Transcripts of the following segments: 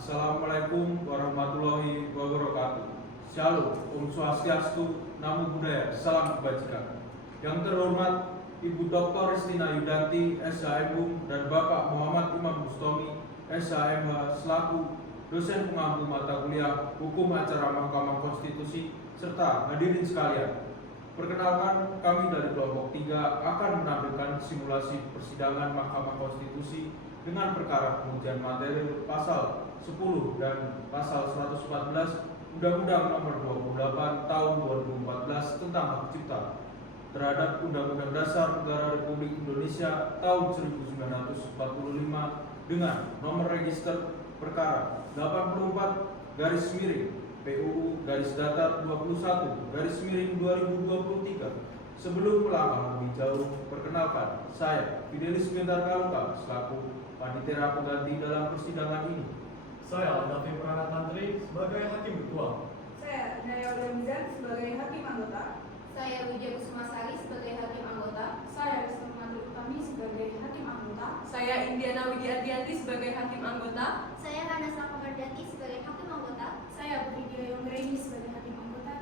Assalamualaikum warahmatullahi wabarakatuh. Shalom, Om Swastiastu, Namo Buddhaya, Salam Kebajikan. Yang terhormat Ibu Dr. Ristina Yudanti, SHM, dan Bapak Muhammad Imam Bustomi, SHMH, selaku dosen pengampu mata kuliah Hukum Acara Mahkamah Konstitusi, serta hadirin sekalian. Perkenalkan, kami dari kelompok 3 akan menampilkan simulasi persidangan Mahkamah Konstitusi dengan perkara pengujian materi pasal 10 dan pasal 114 Undang-Undang Nomor 28 Tahun 2014 tentang Hak Cipta terhadap Undang-Undang Dasar Negara Republik Indonesia Tahun 1945 dengan nomor register perkara 84 PUU _21 Sebelum melangkah lebih jauh, perkenalkan, saya Fidelis Bentar Kalungka selaku Panitera pengganti dalam persidangan ini. Saya Davi Pranatantri sebagai Hakim Ketua. Saya Naya Ulamizan sebagai Hakim Anggota. Saya Widya Kusumasari sebagai Hakim Anggota. Saya Rizky Mandur Utami sebagai Hakim Anggota. Saya Indiana Widiardianti sebagai Hakim Anggota. Saya Hana Salkamardianti sebagai Hakim Anggota. Saya Budi Yonggreni sebagai Hakim Anggota.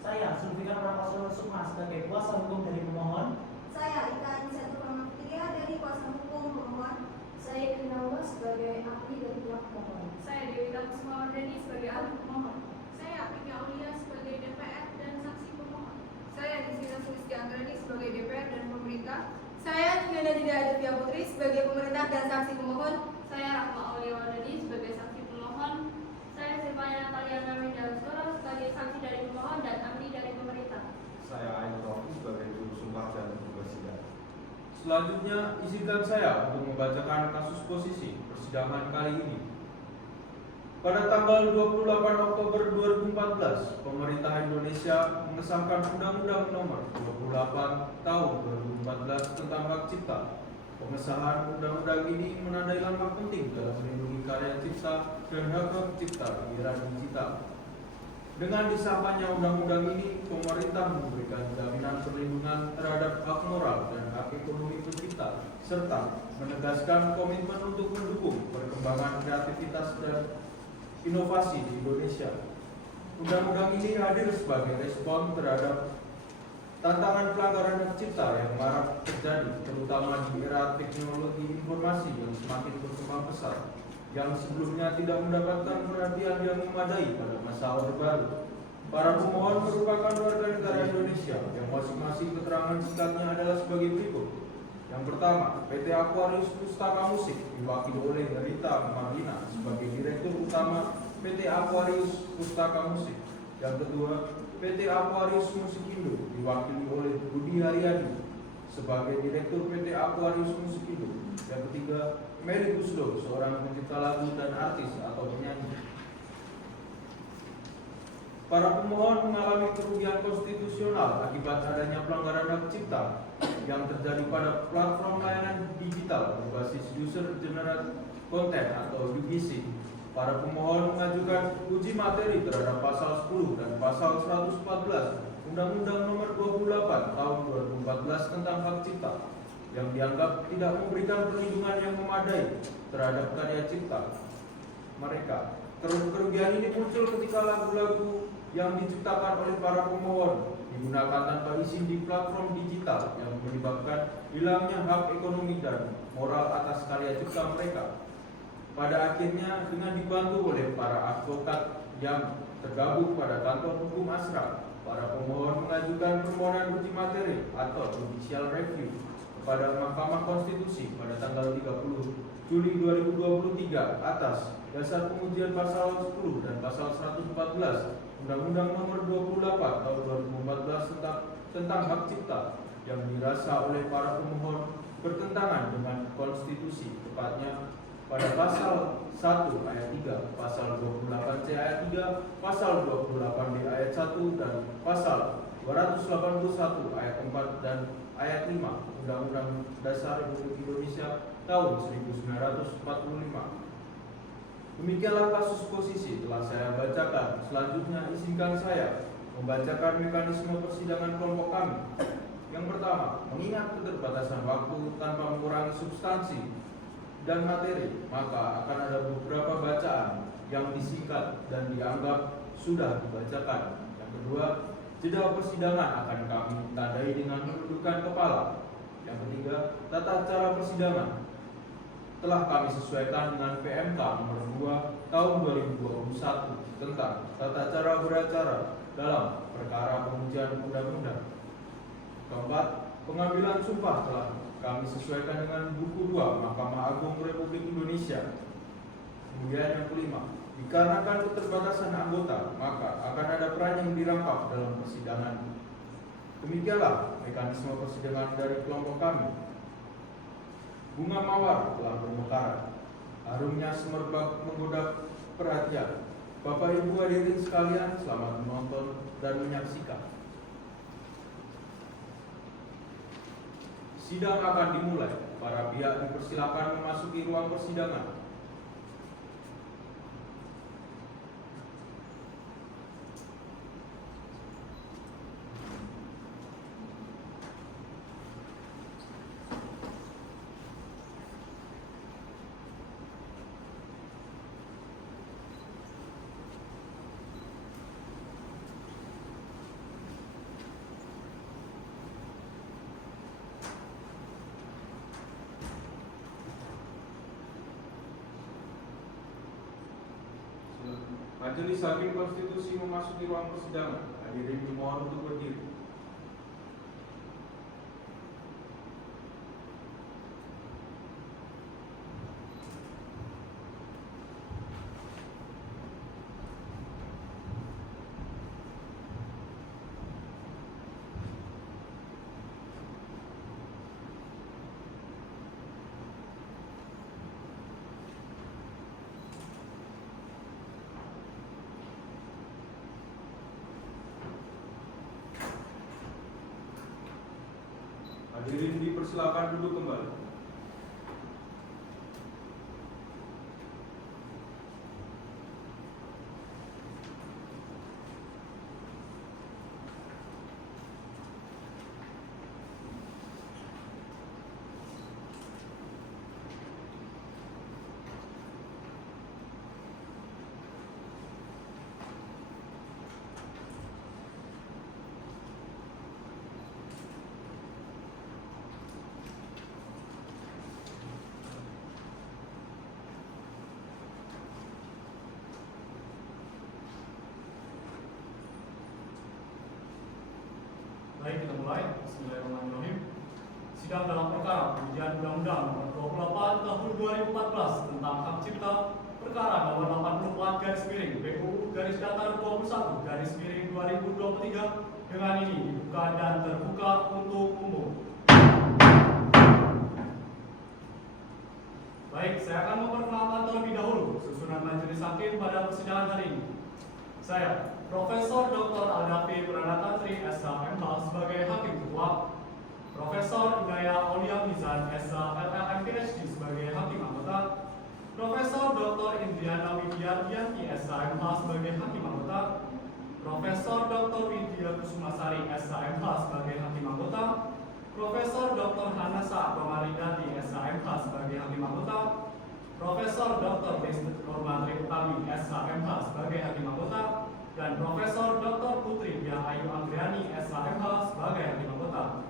Saya Sulfikar Prakoso Sukma sebagai kuasa hukum dari pemohon. Saya Ika Anisatul Pramuktiya dari kuasa hukum pemohon. Saya Krinawa sebagai ahli dari pihak pemohon. Saya Dewita Kusumawardani sebagai ahli pemohon. Saya Apika Aulia sebagai DPR dan saksi pemohon. Saya Disita Sulisti Anggreni sebagai DPR dan pemerintah. Saya Nina Dida Aditya Putri sebagai pemerintah dan saksi pemohon. Saya Rahma Aulia Wardani sebagai saksi pemohon. Saya Sivaya Natalia Naminda Uskoro sebagai saksi dari pemohon dan ahli dari pemerintah. Saya Ainur Rofi sebagai juru sumpah dan tugas sidang. Selanjutnya, izinkan saya untuk membacakan kasus posisi persidangan kali ini. Pada tanggal 28 Oktober 2014, pemerintah Indonesia mengesahkan Undang-Undang Nomor 28 Tahun 2014 tentang Hak Cipta. Pengesahan undang-undang ini menandai langkah penting dalam melindungi karya cipta dan hak-hak cipta di era digital. Dengan disahkannya undang-undang ini, pemerintah memberikan jaminan perlindungan terhadap hak moral dan hak ekonomi pencipta, serta menegaskan komitmen untuk mendukung perkembangan kreativitas dan inovasi di Indonesia. Undang-undang ini hadir sebagai respon terhadap tantangan pelanggaran hak cipta yang marak terjadi, terutama di era teknologi informasi yang semakin berkembang pesat, yang sebelumnya tidak mendapatkan perhatian yang memadai pada masa Orde Baru. Para pemohon merupakan warga negara Indonesia yang masing-masing keterangan singkatnya adalah sebagai berikut. Yang pertama, PT Aquarius Pustaka Musik diwakili oleh Rita Marlina sebagai Direktur Utama PT Aquarius Pustaka Musik. Yang kedua, PT Aquarius Musikindo diwakili oleh Budi Haryadi sebagai Direktur PT Aquarius Musikindo. Yang ketiga, Mary Guslo, seorang pencipta lagu dan artis atau penyanyi. Para pemohon mengalami kerugian konstitusional akibat adanya pelanggaran hak cipta yang terjadi pada platform layanan digital berbasis user generated content atau UGC. Para pemohon mengajukan uji materi terhadap pasal 10 dan pasal 114 Undang-Undang Nomor 28 Tahun 2014 tentang Hak Cipta yang dianggap tidak memberikan perlindungan yang memadai terhadap karya cipta mereka. Kerugian ini muncul ketika lagu-lagu yang diciptakan oleh para pemohon digunakan tanpa izin di platform digital yang menyebabkan hilangnya hak ekonomi dan moral atas karya cipta mereka. Pada akhirnya, dengan dibantu oleh para advokat yang tergabung pada kantor hukum Asra, para pemohon mengajukan permohonan uji materi atau judicial review kepada Mahkamah Konstitusi pada tanggal 30 Juli 2023 atas dasar pengujian pasal 10 dan pasal 114 Undang-Undang Nomor 28 Tahun 2014 tentang Hak Cipta yang dirasa oleh para pemohon bertentangan dengan konstitusi, tepatnya pada pasal 1 ayat 3, pasal 28C ayat 3, pasal 28D ayat 1 dan pasal 281 ayat 4 dan ayat 5 Undang-Undang Dasar Republik Indonesia tahun 1945. Demikianlah kasus posisi telah saya bacakan. Selanjutnya izinkan saya membacakan mekanisme persidangan kelompok kami. Yang pertama, mengingat keterbatasan waktu tanpa mengurangi substansi dan materi, maka akan ada beberapa bacaan yang disingkat dan dianggap sudah dibacakan. Yang kedua, jeda persidangan akan kami tandai dengan menundukkan kepala. Yang ketiga, tata cara persidangan telah kami sesuaikan dengan PMK nomor 2 tahun 2021 tentang tata cara beracara dalam perkara pengujian undang-undang. Keempat, pengambilan sumpah telah kami sesuaikan dengan buku 2 Mahkamah Agung Republik Indonesia. Kemudian yang kelima, dikarenakan keterbatasan anggota, maka akan ada peran yang dirangkap dalam persidangan. Demikianlah mekanisme persidangan dari kelompok kami. Bunga mawar telah bermekaran, harumnya semerbak menggoda perhatian. Bapak Ibu hadirin sekalian, selamat menonton dan menyaksikan. Sidang akan dimulai. Para pihak dipersilakan memasuki ruang persidangan. Majelis Hakim Konstitusi memasuki ruang persidangan. Hadirin dimohon untuk berdiri. Hadirin dipersilakan duduk kembali. Baik, kita mulai. Bismillahirrahmanirrahim. Sidang dalam perkara pengujian Undang-Undang Nomor 28 Tahun 2014 tentang Hak Cipta, perkara nomor 84/PU/Data 2023 dengan ini dibuka dan terbuka untuk umum. Baik, saya akan memperkenalkan terlebih dahulu susunan majelis hakim pada persidangan hari ini. Saya, Profesor Dr. Aldafi Pranatantri SH.MH sebagai Hakim Ketua, Profesor Inaya Aulia Mizan SH.LLM PhD sebagai Hakim Anggota, Profesor Dr. Indriana Widiardianti SH.MH sebagai Hakim Anggota, Profesor Dr. Widya Kusumasari SH.MH sebagai Hakim Anggota, Profesor Dr. Hanasa Komaridati SH.MH sebagai Hakim Anggota, Profesor Dr. Listrik Nurmantri Utami SH.MH sebagai Hakim Anggota, dan Profesor Dr. Putri Dia Ayu Anggriani SH.MH sebagai Hakim Anggota.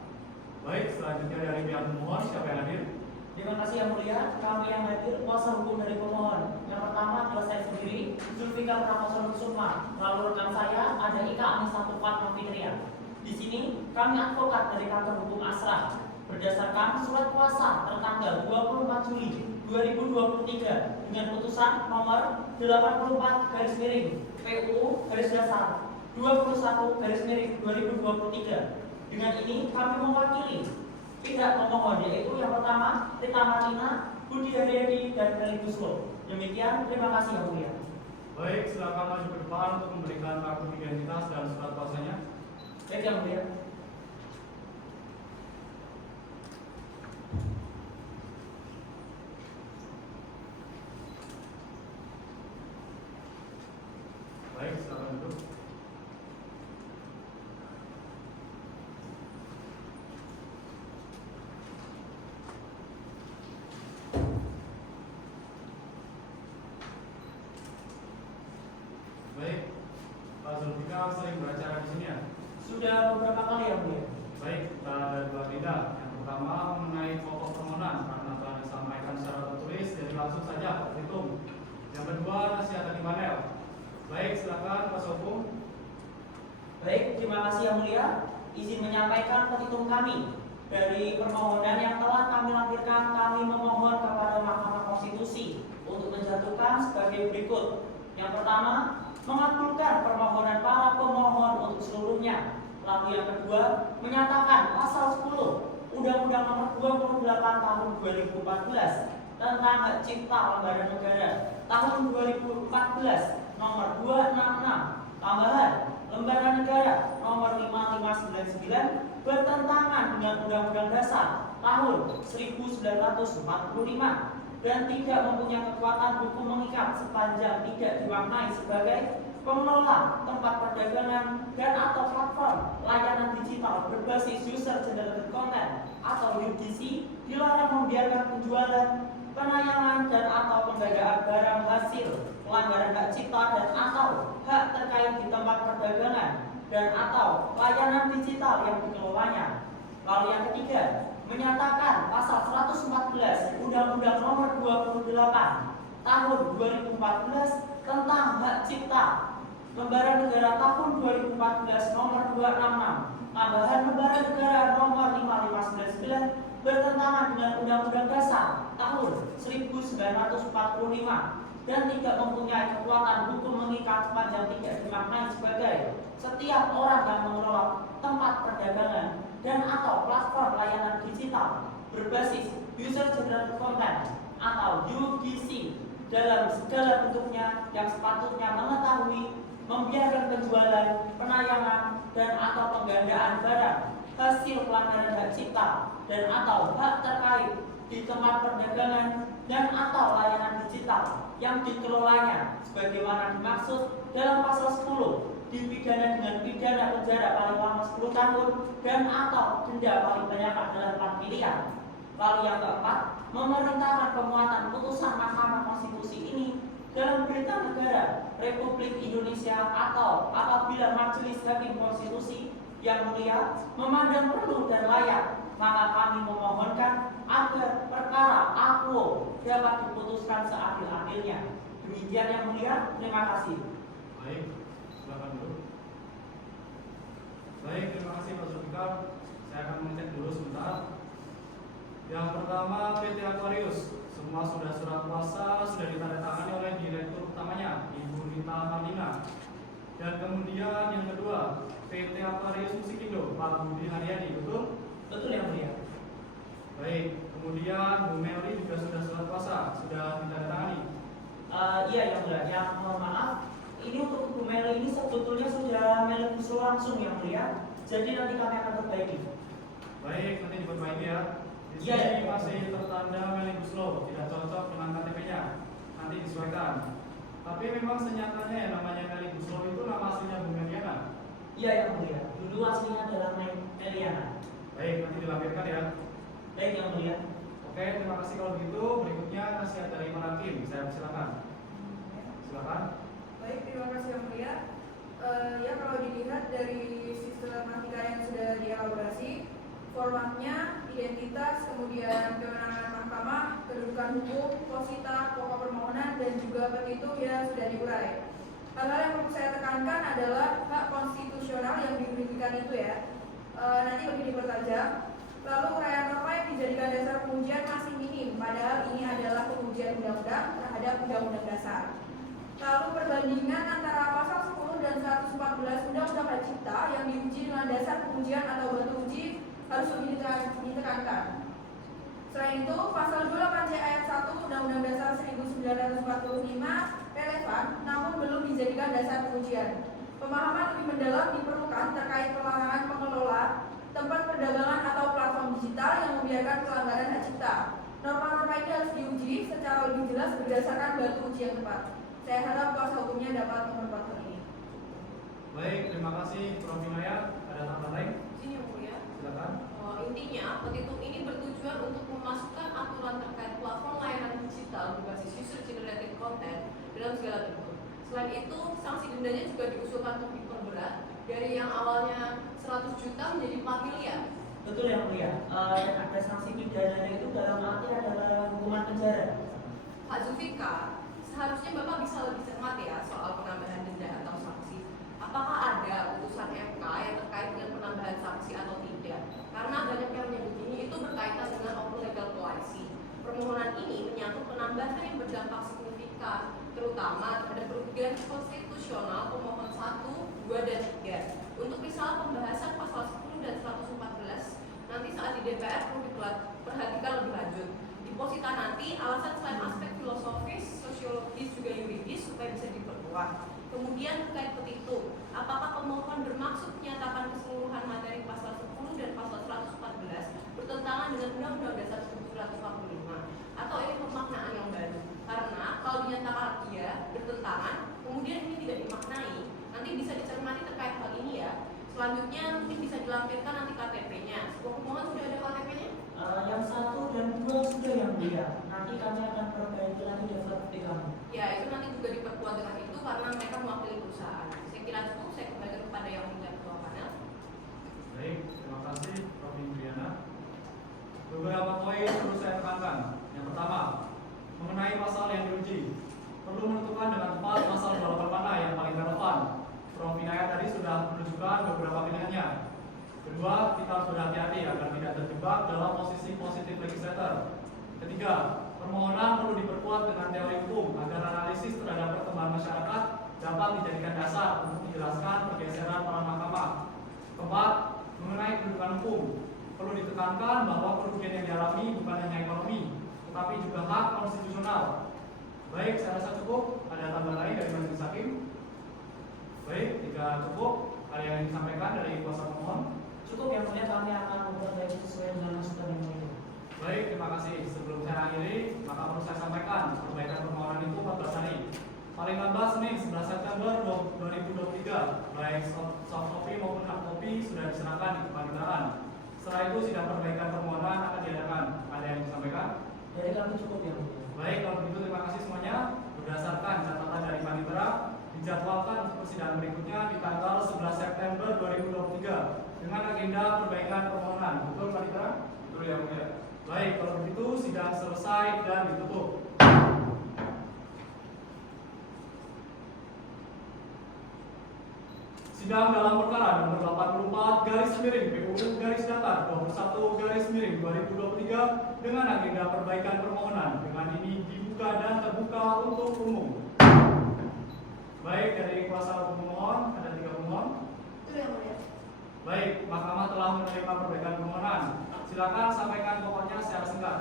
Baik, selanjutnya dari pihak pemohon, siapa yang hadir? Terima kasih yang mulia. Kami yang hadir kuasa hukum dari pemohon. Yang pertama adalah saya sendiri, Zulfikar Prakoso Sukma. Lalu rekan saya ada Ika Anissa Tufat Fitria. Di sini kami advokat dari kantor hukum Asra berdasarkan surat kuasa tertanggal 24 Juli 2023 dengan putusan nomor 84 garis miring PUU garis dasar 21 garis miring 2023. Dengan ini kami mewakili pihak pemohon, yaitu yang pertama Rita Martina, Budi Haryadi, dan Meli Guslo. Demikian, terima kasih yang mulia. Baik, silakan maju ke depan untuk memberikan kartu identitas dan surat kuasanya. Baik yang mulia. Baik, silakan duduk. sering beracara di sini ya? Sudah beberapa kali yang mulia. Baik, kita ada dua agenda. Yang pertama mengenai pokok permohonan karena telah disampaikan secara tertulis, jadi langsung saja hitung. Yang kedua nasihat hakim panel. Baik, silakan Pak Hukum. Baik, terima kasih yang mulia. Izin menyampaikan petitum kami. Dari permohonan yang telah kami lampirkan, kami memohon kepada Mahkamah Konstitusi untuk menjatuhkan sebagai berikut. Yang pertama, mengabulkan permohonan para pemohon untuk seluruhnya. Lalu yang kedua, menyatakan pasal 10 Undang-Undang Nomor 28 Tahun 2014 tentang Hak Cipta Lembaga Negara tahun 2014 Nomor 266 tambahan Lembaga Negara Nomor 5599 bertentangan dengan Undang-Undang Dasar tahun 1945 dan tidak mempunyai kekuatan hukum mengikat sepanjang tidak dimaknai sebagai pengelola tempat perdagangan dan atau platform layanan digital berbasis user generated content atau UGC dilarang membiarkan penjualan, penayangan dan atau penggandaan barang hasil pelanggaran hak cipta dan atau hak terkait di tempat perdagangan dan atau layanan digital yang dikelolanya. Lalu yang ketiga, menyatakan pasal 114 Undang-Undang Nomor 28 Tahun 2014 tentang hak cipta Lembaga Negara tahun 2014 Nomor 266 tambahan Lembaga Negara Nomor 5599 bertentangan dengan Undang-Undang Dasar tahun 1945 dan tidak mempunyai kekuatan hukum mengikat sepanjang tidak dimaknai sebagai setiap orang yang mengelola tempat perdagangan dan atau platform layanan digital berbasis user generated content atau UGC dalam segala bentuknya yang sepatutnya mengetahui, membiarkan penjualan, penayangan dan atau penggandaan barang hasil pelanggaran hak cipta dan atau hak terkait di tempat perdagangan dan atau layanan digital yang dikelolanya sebagaimana dimaksud dalam pasal 10 dipidana dengan pidana penjara paling lama 10 tahun dan atau denda paling banyak adalah 4 miliar. Lalu yang keempat, memerintahkan pemuatan putusan Mahkamah Konstitusi ini dalam berita negara Republik Indonesia atau apabila Majelis Hakim Konstitusi yang mulia memandang perlu dan layak, maka kami memohonkan agar perkara akuo dapat diputuskan seadil-adilnya. Demikian yang mulia, terima kasih. Baik, silakan dulu. Baik, terima kasih Pak Zulfikar. Saya akan mengecek dulu sebentar. Yang pertama PT Aquarius, semua sudah surat kuasa sudah ditandatangani oleh direktur utamanya Ibu Rita Marlina. Dan kemudian yang kedua PT Aquarius Musikindo Pak Budi Haryadi, betul? Betul yang mulia. Baik, kemudian Bu Meli juga sudah surat kuasa sudah ditandatangani. Iya yang mulia. Yang mohon maaf, ini untuk Bu Meli ini sebetulnya sudah Meli Busro langsung yang mulia. Jadi nanti kami akan perbaiki. Baik, nanti diperbaiki ya. Di Iya, sini masih tertanda Meli Buslo, tidak cocok dengan KTP-nya. Nanti disesuaikan. Tapi memang senyatanya yang namanya Meli Buslo itu nama aslinya Bu Meliana. Iya yang mulia. Dulu aslinya adalah Meliana. Baik, nanti dilampirkan ya. Baik yang mulia. Oke, terima kasih kalau begitu. Berikutnya nasihat dari Pak Hakim. Saya persilakan. Silakan. Baik, terima kasih yang mulia. Ya kalau dilihat dari sistematika yang sudah dielaborasi, formatnya, identitas, kemudian kewenangan mahkamah, kedudukan hukum, posita, pokok permohonan, dan juga petitum ya sudah diurai. Hal-hal yang perlu saya tekankan adalah hak konstitusional yang diberikan itu ya. Nanti lebih dipertajam. Lalu uraian norma yang dijadikan dasar pengujian masih minim, padahal ini adalah pengujian undang-undang terhadap undang-undang dasar. Lalu perbandingan antara pasal 10 dan 114 Undang-Undang Hak Cipta yang diuji dengan dasar pengujian atau batu uji harus lebih ditekankan. Selain itu, pasal 28C ayat 1 Undang-Undang Dasar 1945 relevan, namun belum dijadikan dasar pengujian. Pemahaman lebih mendalam diperlukan terkait pelarangan pengelola tempat perdagangan atau platform digital yang membiarkan pelanggaran hak cipta. Norma-norma ini harus diuji secara lebih jelas berdasarkan batu uji yang tepat. Saya harap kuasa hukumnya dapat memanfaatkan ini. Baik, terima kasih Prof. Inayat. Ada tambahan lain? Sini yang mulia. Silakan. Intinya, petitum ini bertujuan untuk memasukkan aturan terkait platform layanan digital berbasis user generated content dalam segala bentuk. Selain itu, sanksi dendanya juga diusulkan untuk berat dari yang awalnya 100 juta menjadi 4 miliar. Betul yang mulia. Dan ada sanksi pidananya itu dalam arti adalah hukuman penjara. Pak Zulfikar, seharusnya Bapak bisa lebih cermat ya soal penambahan denda atau sanksi. Apakah ada putusan MK yang terkait dengan penambahan sanksi atau tidak? Karena banyak yang menyebut ini itu berkaitan dengan open legal koalisi. Permohonan ini menyangkut penambahan yang berdampak signifikan, terutama terhadap kerugian konstitusional pemohon 1, 2, dan 3. Untuk misalnya pembahasan pasal 10 dan 114, nanti saat di DPR perlu diperhatikan lebih lanjut. Deposita nanti alasan selain aspek filosofis, sosiologis, juga yuridis supaya bisa diperkuat. Kemudian terkait petitum, apakah pemohon bermaksud menyatakan keseluruhan materi pasal 10 dan pasal 114 bertentangan dengan Undang-Undang Dasar 1945 atau ini pemaknaan yang baru? Karena kalau dinyatakan iya bertentangan, kemudian ini tidak dimaknai, nanti bisa dicermati terkait hal ini ya. Selanjutnya mungkin bisa dilampirkan nanti KTP-nya. Sebuah pemohon sudah ada KTP-nya? Yang 1 dan 2 sudah yang mulia. Nanti kami akan perbaiki lagi daftar bukti kami. Ya, itu nanti juga diperkuat dengan itu karena mereka mewakili perusahaan. Saya kira cukup, saya kembalikan kepada yang mulia ketua panel. Baik, terima kasih Prof. Indriana. Beberapa poin perlu saya tekankan. Yang pertama, mengenai pasal yang diuji, perlu menentukan dengan tepat pasal 28 mana yang paling relevan. Prof. Inayat tadi sudah menunjukkan beberapa pilihannya. Kedua, kita harus berhati-hati agar tidak terjebak dalam posisi positif legislator. Ketiga, permohonan perlu diperkuat dengan teori hukum agar analisis terhadap perkembangan masyarakat dapat dijadikan dasar untuk menjelaskan pergeseran para mahkamah. Keempat, mengenai kedudukan hukum, perlu ditekankan bahwa kerugian yang dialami bukan hanya ekonomi, tetapi juga hak konstitusional. Baik, saya rasa cukup. Ada tambahan lain dari majelis hakim? Baik, jika cukup, ada yang disampaikan dari kuasa pemohon? Cukup yang mulia, kami akan memperbaiki sesuai dengan masukan yang mulia. Baik, terima kasih. Sebelum saya akhiri, maka perlu saya sampaikan perbaikan permohonan itu 14 hari. Paling lambat Senin 11 September 2023, baik soft copy maupun hard copy sudah diserahkan di kepaniteraan. Setelah itu sidang perbaikan permohonan akan diadakan. Ada yang disampaikan? Dari kami cukup yang mulia. Baik, kalau begitu terima kasih semuanya. Berdasarkan catatan dari panitera, dijadwalkan untuk persidangan berikutnya di tanggal 11 September 2023 dengan agenda perbaikan permohonan. Betul panitera? Betul yang mulia. Baik, kalau begitu sidang selesai dan ditutup. Sidang dalam perkara nomor 84 garis miring PUU garis datar 21 garis miring 2023 dengan agenda perbaikan permohonan dengan ini dibuka dan terbuka untuk umum. Baik, dari kuasa pemohon ada 3 pemohon. Itu yang mulia. Baik, Mahkamah telah menerima perbaikan permohonan. Silakan sampaikan pokoknya secara singkat.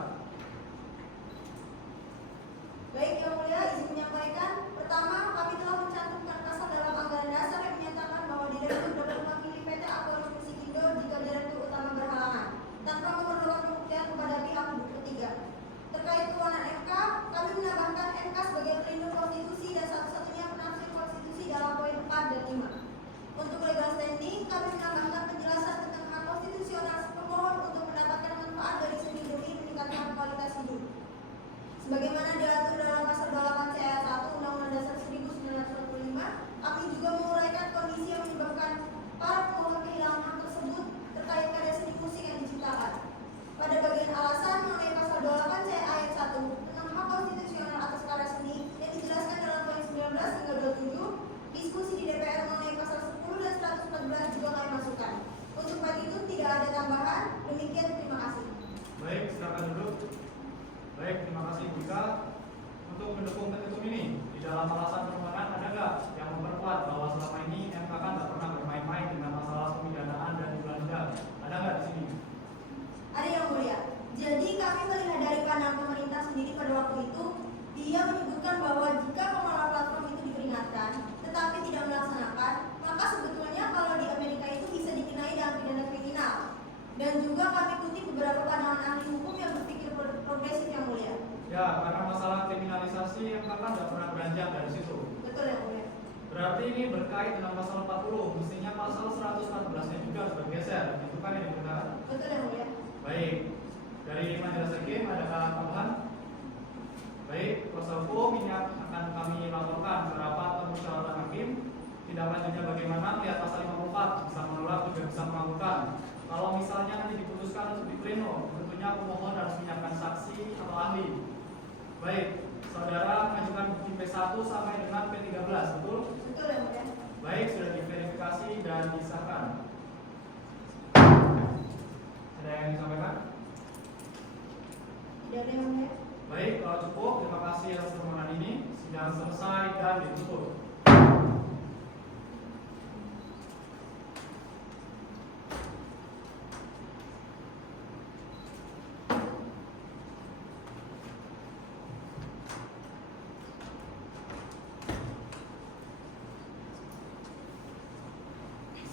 Baik, yang mulia, izin menyampaikan. Pertama, kami telah mencantumkan pasal dalam anggaran dasar yang menyatakan bahwa direktur dapat mewakili PT Aquarius Musikindo jika direktur utama berhalangan, tanpa memerlukan pembuktian kepada pihak ketiga. Terkait kewenangan MK, kami menambahkan MK sebagai pelindung konstitusi dan satu-satunya penafsir konstitusi dalam poin 4 dan 5. Untuk legal standing, kami menambahkan penjelasan tentang hak konstitusional pemohon untuk mendapatkan manfaat dari seni demi meningkatkan kualitas hidup. Sebagaimana diatur dalam pasal 28 ayat 1 Undang-Undang Dasar 1945, kami juga menguraikan kondisi yang menyebabkan para pemohon kehilangan hak tersebut terkait karya seni musik yang diciptakan. Pada bagian alasan mengenai pasal 28 ayat 1 tentang hak konstitusional atas karya seni yang dijelaskan dalam poin 19 hingga 27, diskusi di DPR mengenai pasal 10 dan 114 juga kami masukkan. Untuk bagi itu tidak ada tambahan. Demikian, terima kasih. Baik, silakan duduk. Baik, terima kasih Bu Ika. Untuk mendukung petitum ini, di dalam alasan permohonan ada nggak yang memperkuat bahwa selama ini MK kan nggak pernah bermain-main dengan masalah pemidanaan dan denda? Ada nggak di sini? Ada yang mulia. Jadi kami melihat dari pandangan pemerintah sendiri pada waktu itu, dia menyebutkan bahwa jika pengelola platform itu diperingatkan, tetapi tidak melaksanakan, maka sebetulnya kalau di Amerika itu bisa dikenai dengan pidana kriminal. Dan juga kami kutip beberapa pandangan ahli hukum yang berpikir progresif yang mulia. Ya, karena masalah kriminalisasi MK kan nggak pernah beranjak dari situ. Betul yang mulia. Berarti ini berkait dengan pasal 40, mestinya pasal 114-nya juga harus bergeser. Itu kan yang dibenarkan? Betul yang mulia. Baik, dari majelis hakim adakah tambahan? Baik, kuasa hukum ini akan kami laporkan ke rapat permusyawaratan hakim. Tidak selanjutnya bagaimana melihat pasal 54 bisa menolak juga bisa mengabulkan. Kalau misalnya nanti diputuskan untuk di pleno, tentunya pemohon harus menyiapkan saksi atau ahli. Baik, saudara mengajukan bukti P1 sampai dengan P13, betul? Betul ya Mulia? Baik, sudah diverifikasi dan disahkan. Ada yang disampaikan? Tidak ada yang Mulia? Baik, kalau cukup, terima kasih atas permohonan ini. Sidang selesai dan ditutup.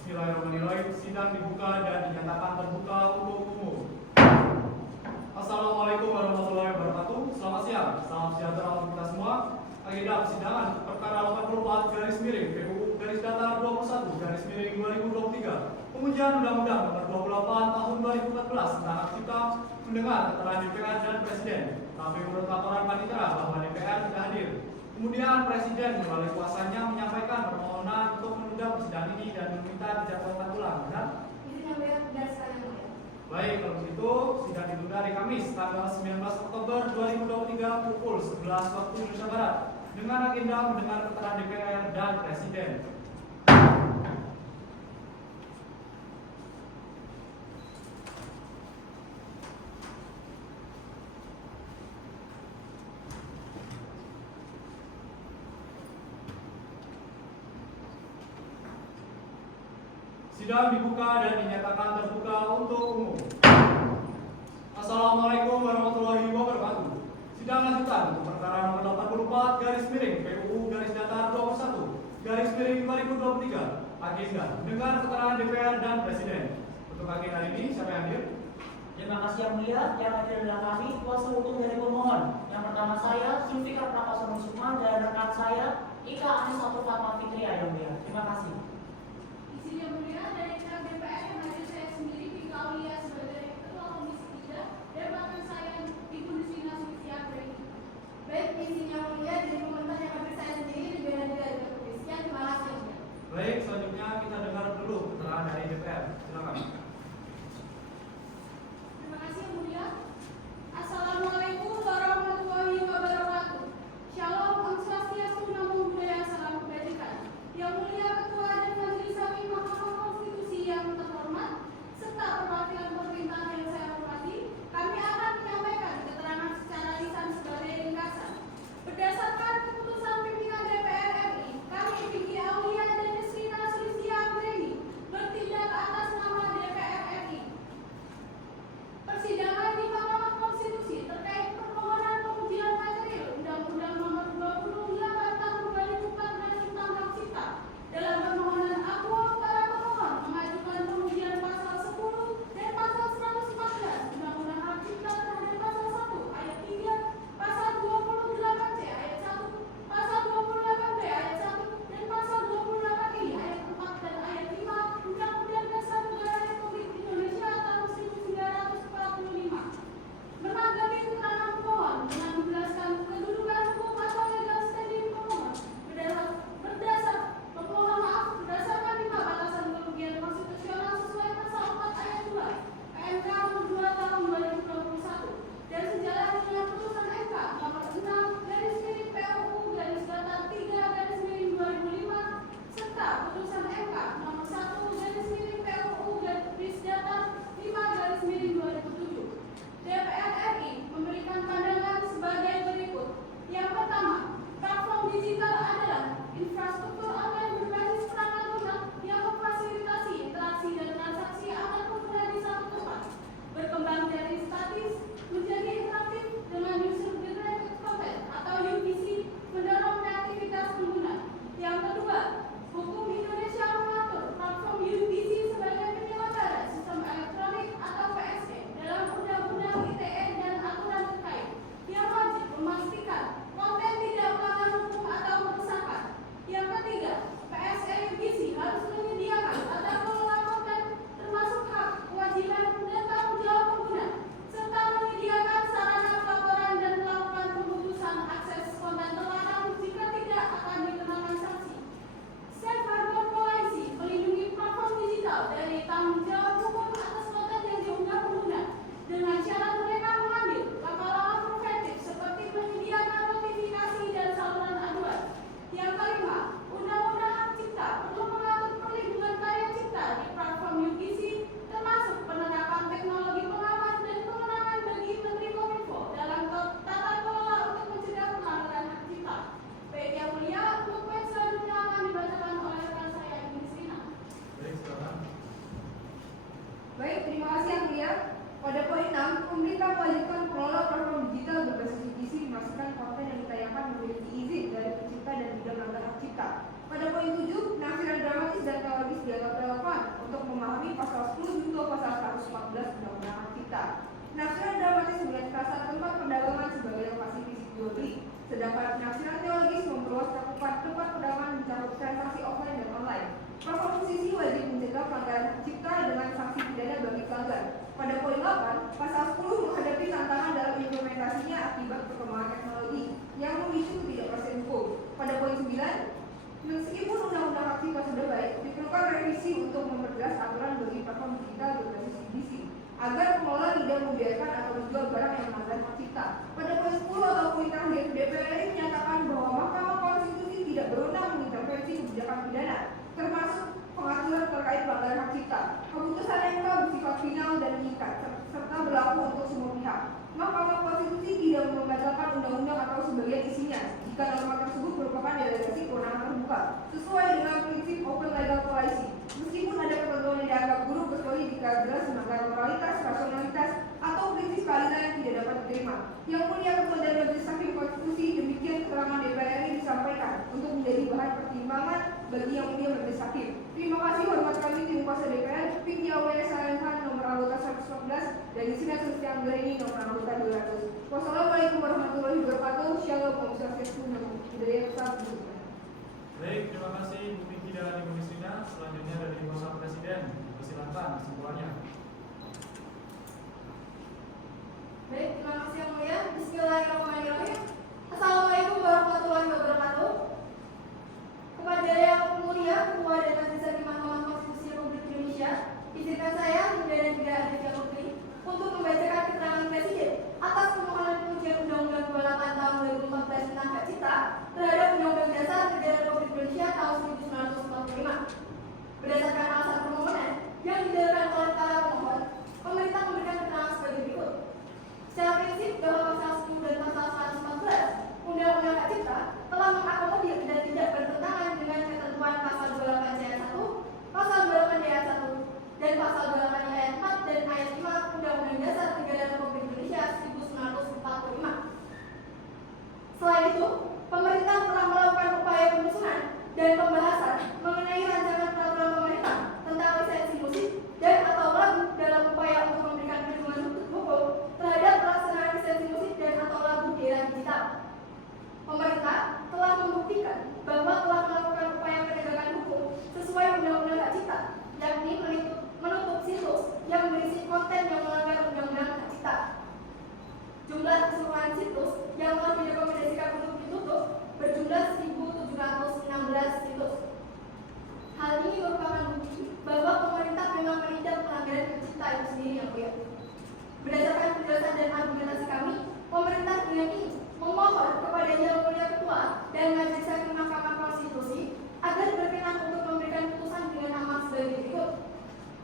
Bismillahirrahmanirrahim. Sidang dibuka dan dinyatakan terbuka untuk umum. Assalamualaikum warahmatullahi wabarakatuh. Selamat siang, salam sejahtera untuk kita semua. Agenda persidangan perkara 84 garis miring PUU garis datar 21 garis miring 2023. Pengujian Undang-Undang Nomor 28 Tahun 2014 tentang Hak Cipta mendengar keterangan DPR dan Presiden. Tapi menurut laporan panitera bahwa DPR tidak hadir. Kemudian Presiden melalui kuasanya menyampaikan permohonan untuk menunda persidangan ini dan meminta dijadwalkan ulang. Benar? Izin yang benar sekali Mulia. Baik, kalau begitu sidang ditunda hari Kamis tanggal 19 Oktober 2023 pukul 11 waktu Indonesia Barat dengan agenda mendengar keterangan DPR dan Presiden. Sidang dibuka dan dinyatakan terbuka untuk umum. Assalamualaikum warahmatullahi wabarakatuh. Sidang lanjutan untuk perkara nomor 84 garis miring PUU garis datar 21 garis miring 2023. Agenda mendengar keterangan DPR dan Presiden. Untuk agenda ini siapa yang hadir? Terima kasih yang mulia. Yang hadir adalah kami, kuasa hukum dari pemohon. Yang pertama saya, Zulfikar Prakasono Sukma, dan rekan saya, Ika Anisatu Fatma Fitria yang mulia. Terima kasih. Izin yang mulia dari pihak DPR yang hadir saya sendiri Vika Aulia sebagai Ketua Komisi 3 dan bahkan saya Ibu Nusina Sulistya Anggraini. Baik, izin yang mulia dari pemerintah yang hadir saya sendiri dan biar hadir dari kepolisian. Terima kasih yang mulia. Baik, selanjutnya kita dengar dulu keterangan dari DPR. Silakan. Terima kasih yang mulia. Assalamualaikum warahmatullahi wabarakatuh. Shalom, Om Swastiastu, Namo Buddhaya, Salam Kebajikan. Yang mulia Ketua pemerintah mewajibkan pengelola platform digital berbasis UGC memastikan konten yang ditayangkan memiliki izin dari pencipta dan tidak melanggar hak cipta. Pada poin 7, penafsiran dramatis dan teologis dianggap relevan untuk memahami pasal 10 junto pasal 114 Undang-Undang Hak Cipta. Penafsiran dramatis melihat frasa tempat perdagangan sebagai lokasi fisik jual beli, sedangkan penafsiran teologis memperluas cakupan tempat perdagangan mencakup transaksi offline dan online. Platform musisi wajib mencegah pelanggaran hak cipta dengan sanksi pidana bagi pelanggar. Pada poin 8, pasal 10 menghadapi tantangan dalam implementasinya akibat perkembangan teknologi yang memicu ketidakpastian hukum. Pada poin 9, meskipun undang-undang hak cipta sudah baik, diperlukan revisi untuk memperjelas aturan bagi platform digital berbasis UGC agar pengelola tidak membiarkan atau menjual barang yang melanggar hak cipta. Pada poin 10 atau poin terakhir, DPR RI menyatakan bahwa Mahkamah Konstitusi tidak berwenang mengintervensi kebijakan pidana, termasuk pengaturan terkait pelanggaran hak cipta. Keputusan MK bersifat final dan mengikat, serta berlaku untuk semua pihak. Mahkamah Konstitusi tidak membatalkan undang-undang atau sebagian isinya jika norma tersebut merupakan delegasi kewenangan terbuka, sesuai dengan prinsip open legal policy. Meskipun ada ketentuan yang dianggap buruk kecuali jika jelas melanggar moralitas, rasionalitas, atau prinsip keadilan yang tidak dapat diterima. Yang mulia Ketua dan Majelis Hakim Konstitusi, demikian keterangan DPR RI disampaikan untuk menjadi bahan pertimbangan bagi yang mulia Majelis Hakim. Terima kasih hormat kami tim kuasa DPR, Pinky Awaya Salenhan nomor anggota 114 dan Isina Susti Anggreni nomor anggota 200. Wassalamualaikum warahmatullahi wabarakatuh. Shalom Om Swastiastu Namo Buddhaya Salam. Baik, terima kasih Bu Pinky dan Ibu Istina. Selanjutnya dari Bapak Presiden, persilakan kesimpulannya. Baik, terima kasih yang mulia. Bismillahirrahmanirrahim. Assalamualaikum warahmatullahi wabarakatuh. Kepada yang mulia Ketua dan Majelis Hakim Mahkamah Konstitusi Republik Indonesia, izinkan saya dan tidak ada Putri untuk membacakan keterangan Presiden atas permohonan pengujian Undang-Undang 28 tahun 2014 tentang hak cipta terhadap Undang-Undang Dasar Negara Republik Indonesia tahun 1945. Berdasarkan alasan permohonan yang didalilkan oleh para pemohon, pemerintah memberikan keterangan sebagai berikut. Secara prinsip bahwa pasal 10 dan pasal 114 Undang-Undang Hak Cipta telah mengakomodir dan tidak bertentangan dengan ketentuan pasal 28 ayat 1, pasal 28 ayat 1, dan pasal 28 ayat 4 dan ayat 5 Undang-Undang Dasar Negara Republik Indonesia 1945. Selain itu, pemerintah telah melakukan upaya penyusunan dan pembahasan mengenai rancangan peraturan pemerintah tentang lisensi musik dan atau lagu dalam upaya untuk memberikan perlindungan hukum terhadap pelaksanaan lisensi musik dan atau lagu di era digital. Pemerintah telah membuktikan bahwa telah melakukan upaya penegakan hukum sesuai Undang-Undang Hak Cipta, yakni menutup situs yang berisi konten yang melanggar Undang-Undang Hak Cipta. Jumlah keseluruhan situs yang telah direkomendasikan untuk ditutup berjumlah 1.716 situs. Hal ini merupakan bukti bahwa pemerintah memang menindak pelanggaran hak cipta itu sendiri yang mulia. Berdasarkan penjelasan dan argumentasi kami, pemerintah dengan ini memohon kepada Yang Mulia Ketua dan Majelis Hakim Mahkamah Konstitusi agar berkenan untuk memberikan putusan dengan amat sebagai berikut.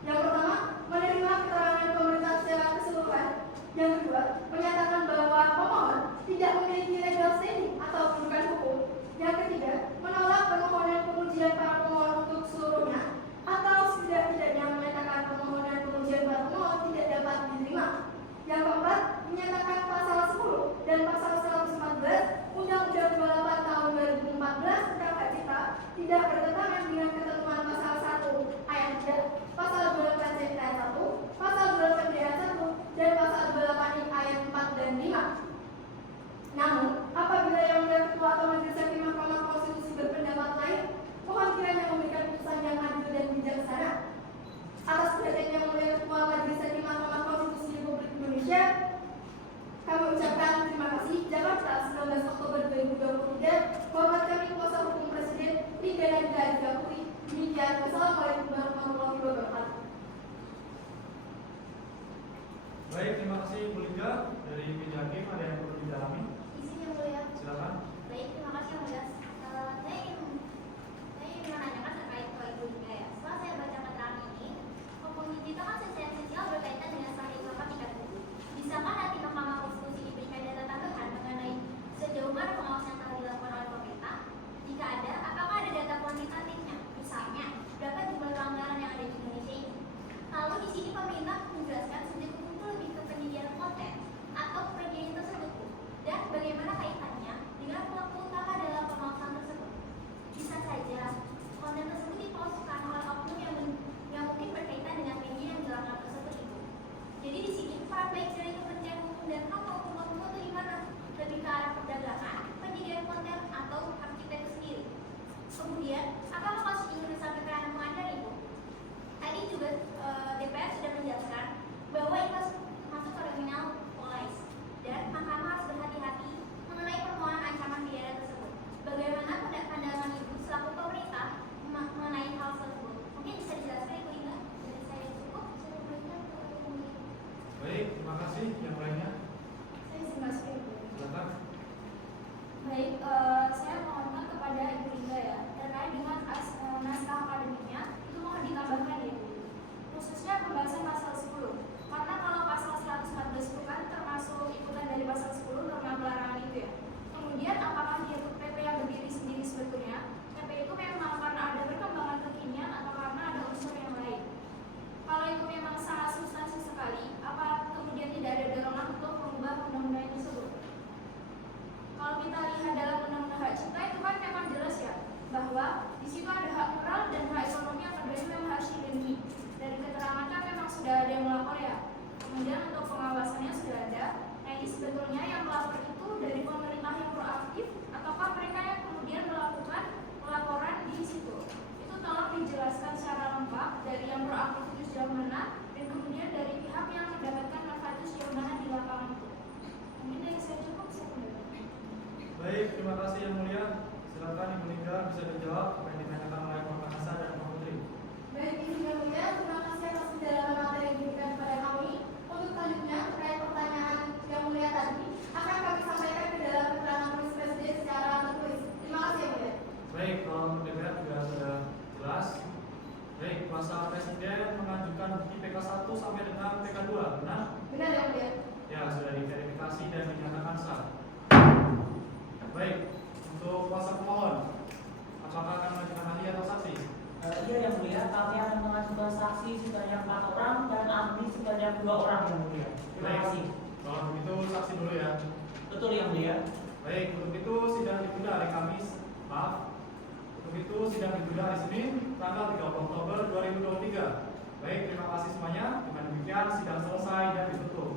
Yang pertama, menerima keterangan pemerintah secara keseluruhan. Yang kedua, menyatakan bahwa pemohon tidak memiliki legal standing atau kedudukan hukum. Yang ketiga, menolak permohonan pengujian para pemohon untuk seluruhnya, atau setidak-tidaknya menyatakan permohonan pengujian para pemohon tidak dapat diterima. Yang keempat, menyatakan pasal 10 dan pasal 114 Undang-Undang 28 tahun 2014 tentang hak cipta tidak bertentangan dengan ketentuan pasal 1 ayat 3, pasal 28 ayat 1, pasal 28 ayat 1, dan pasal 28 ayat 4 dan 5. Namun, apabila Yang Mulia Ketua atau Majelis Hakim Mahkamah Konstitusi berpendapat lain, mohon kiranya memberikan putusan yang adil dan bijaksana. Atas perhatian Yang Mulia Ketua Majelis Hakim Mahkamah Konstitusi Republik Indonesia, kami ucapkan terima kasih. Jakarta, 19 Oktober 2023. Hormat kami kuasa hukum Presiden Linda Nanda Adhika Putri. Demikian. Wassalamualaikum warahmatullahi wabarakatuh. Baik, terima kasih Bu Linda. Dari Meja Hakim ada yang perlu didalami? Izin yang mulia. Silakan. Baik, terima kasih yang mulia. Saya ingin menanyakan terkait ke Ibu Linda ya. Setelah saya baca keterangan ini, hukum digital kan esensial berkaitan dengan sahih tingkat hukum. Bisakah nanti Mahkamah Konstitusi diberikan data tambahan mengenai sejauh mana pengawasan yang telah dilakukan oleh pemerintah? Jika ada, apakah ada data kuantitatifnya? Misalnya, berapa jumlah pelanggaran yang ada di Indonesia ini? Lalu di sini pemerintah menjelaskan sejak hukum itu lebih ke penyediaan konten atau hak cipta itu sendiri. Kemudian, apakah kasus ini sampai ke ranah pengadilan itu? Tadi juga DPR sudah menjelaskan bahwa ini masuk ke kriminal polisi dan mahkamah harus berhati-hati mengenai permohonan ancaman pidana tersebut. Bagaimana pandangan Ibu selaku pemerintah mengenai hal tersebut? Mungkin bisa dijelaskan Ibu Inga? Dari saya cukup, saya berikan kepada Ibu Inga. Baik, terima kasih. Yang lainnya, Saya izin masuk ya, Bu. silakan. Baik, saya mohon kepada Ibu Inga ya, terkait dengan naskah akademiknya itu mohon ditambahkan ya, Bu. Khususnya pembahasan pasal 10. Karena kalau pasal 114 itu kan termasuk ikutan dari pasal 10 norma pelarangan itu ya. Kemudian apakah dia itu PP yang berdiri sendiri sebetulnya? PP itu memang karena ada perkembangan kekinian atau karena ada unsur yang lain? Kalau itu memang sangat substansi sekali, apa kemudian tidak ada dorongan untuk mengubah undang-undang tersebut? Kalau kita lihat dalam undang-undang hak cipta itu kan memang jelas ya bahwa di situ ada hak moral dan hak ekonomi yang keduanya memang harus dilindungi. Dari keterangan kan memang sudah ada yang melapor ya. Kemudian untuk pengawasannya sudah ada. Nah ini sebetulnya yang melapor itu dari pemerintah yang proaktif ataukah mereka yang kemudian melakukan pelaporan di situ? Itu tolong dijelaskan secara lengkap dari yang proaktif itu sejauh mana dan kemudian dari pihak yang mendapatkan manfaat itu sejauh mana di lapangan itu. Mungkin dari saya cukup, saya kembali. Baik, terima kasih Yang Mulia. Silakan Ibu Inga bisa menjawab apa yang ditanyakan oleh Pak Manasa dan Pak Putri. Baik, izin yang mulia, terima kasih atas pendalaman materi yang diberikan kepada kami. Untuk selanjutnya, terkait pertanyaan yang mulia tadi, akan kami sampaikan ke dalam keterangan tulis presiden secara tertulis. Terima kasih yang mulia. Baik, kalau DPR juga sudah jelas. Baik, kuasa presiden mengajukan bukti PK1 sampai dengan PK2, benar? Benar yang mulia. Ya, sudah diverifikasi dan dinyatakan sah. Baik, untuk kuasa pemohon, apakah akan mengajukan ahli atau saksi? Iya yang mulia, kami akan mengajukan saksi sebanyak 4 orang dan ahli sebanyak 2 orang yang mulia. Terima Baik. kasih. Kalau begitu saksi dulu ya. Betul yang mulia. Baik, untuk itu sidang ditunda hari Kamis. Maaf. Untuk itu sidang ditunda hari Senin, tanggal 30 Oktober 2023. Baik, terima kasih semuanya. Dengan demikian sidang selesai dan ditutup.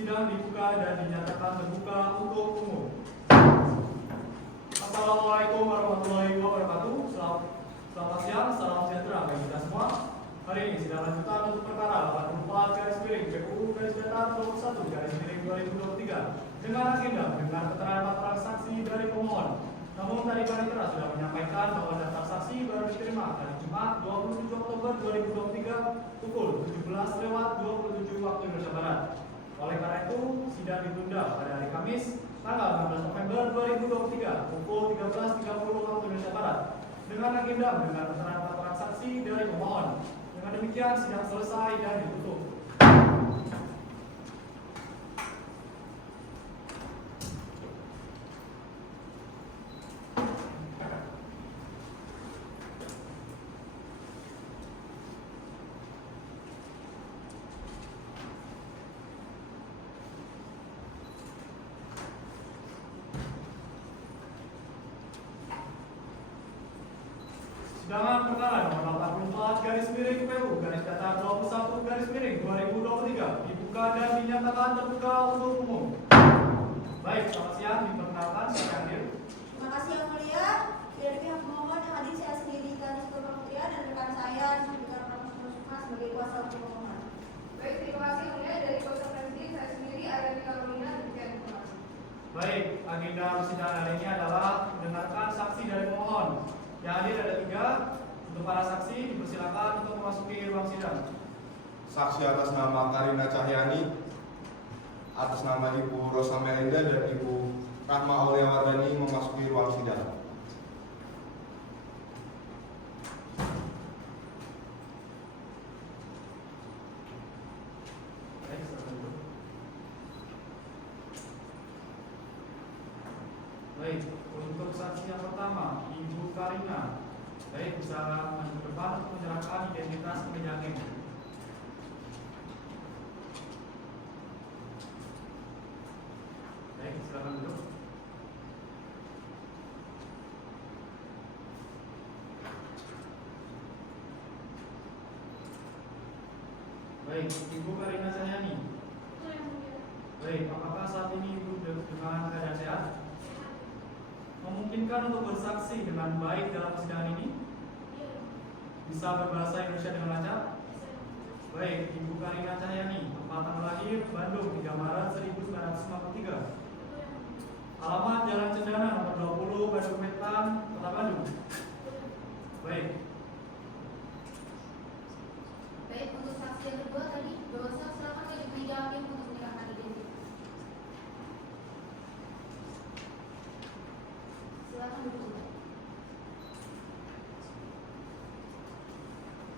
Sidang dibuka dan dinyatakan terbuka untuk umum. Assalamualaikum warahmatullahi wabarakatuh. Selamat siang, salam sejahtera bagi kita semua. Hari ini sidang lanjutan untuk perkara 84/PU/21/2023 dengan agenda mendengar keterangan 4 orang saksi dari pemohon. Namun tadi panitera sudah menyampaikan bahwa daftar saksi baru diterima hari Jumat 27 Oktober 2023 pukul 17:27 waktu Indonesia Barat. Oleh karena itu, sidang ditunda pada hari Kamis, tanggal 16 November 2023, pukul 13.30 waktu Indonesia Barat, dengan agenda mendengar keterangan 4 orang saksi dari pemohon. Dengan demikian, sidang selesai dan ditutup. Sidangan perkara nomor 84/PU/21/2023 dibuka dan dinyatakan terbuka untuk umum. Baik, selamat siang. Diperkenalkan siapa yang hadir? Terima kasih yang mulia. Dari pihak pemohon yang hadir saya sendiri Garis Kementerian dan rekan saya Zulfikar Pratama Sukma sebagai kuasa hukum pemohon. Baik, terima kasih yang mulia. Dari kuasa presiden saya sendiri Ariani Karolina demikian informasi. Baik, agenda persidangan hari ini adalah mendengarkan saksi dari pemohon. Yang hadir ada 3. Untuk para saksi dipersilakan untuk memasuki ruang sidang. Saksi atas nama Karina Cahyani, atas nama Ibu Rosa Melinda dan Ibu Rahma Aulia Wardani memasuki ruang sidang. Baik, silakan duduk. Baik, untuk saksi yang pertama, Ibu Karina. Baik, bisa maju ke depan untuk menyerahkan identitas penjamin. Baik, silakan duduk. Ibu Karina Cahyani. Baik, apakah saat ini Ibu dengan keadaan sehat? Memungkinkan untuk bersaksi dengan baik dalam persidangan ini? Bisa berbahasa Indonesia dengan lancar? Baik, Ibu Karina Cahyani, tempat tanggal lahir Bandung 3 Maret 1953. Alamat Jalan Cendana nomor 20 Bandung Wetan, Kota Bandung. Baik. Baik, untuk saksi yang kedua tadi, dosa silakan maju ke meja hakim untuk menyerahkan identitas. Silakan duduk.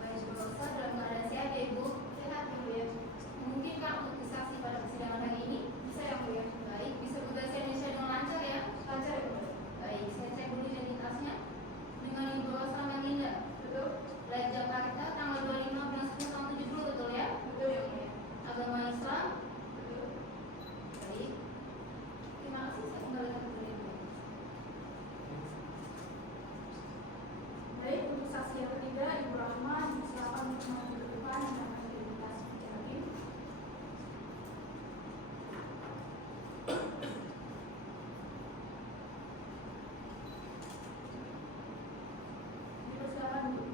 Baik, dosa dalam keadaan sehat ya Ibu. Sehat ya Bu ya. Memungkinkan untuk bersaksi pada persidangan hari ini? Bisa ya Bu ya. Baik, bisa berbahasa Indonesia dengan lancar ya. Lancar ya Bu. Baik, saya cek dulu identitasnya. Dengan Ibu Rosa Melinda. Betul. Lahir Jakarta tanggal 25 bulan 10 tahun 70, betul ya? Betul ya Bu ya. Agama Islam. Betul. Baik. Terima kasih, saya kembalikan ke Ibu. Baik, untuk saksi yang ketiga, Ibu Rahma, silakan untuk maju ke depan dan akan identitas hakim. Dipersilakan untuk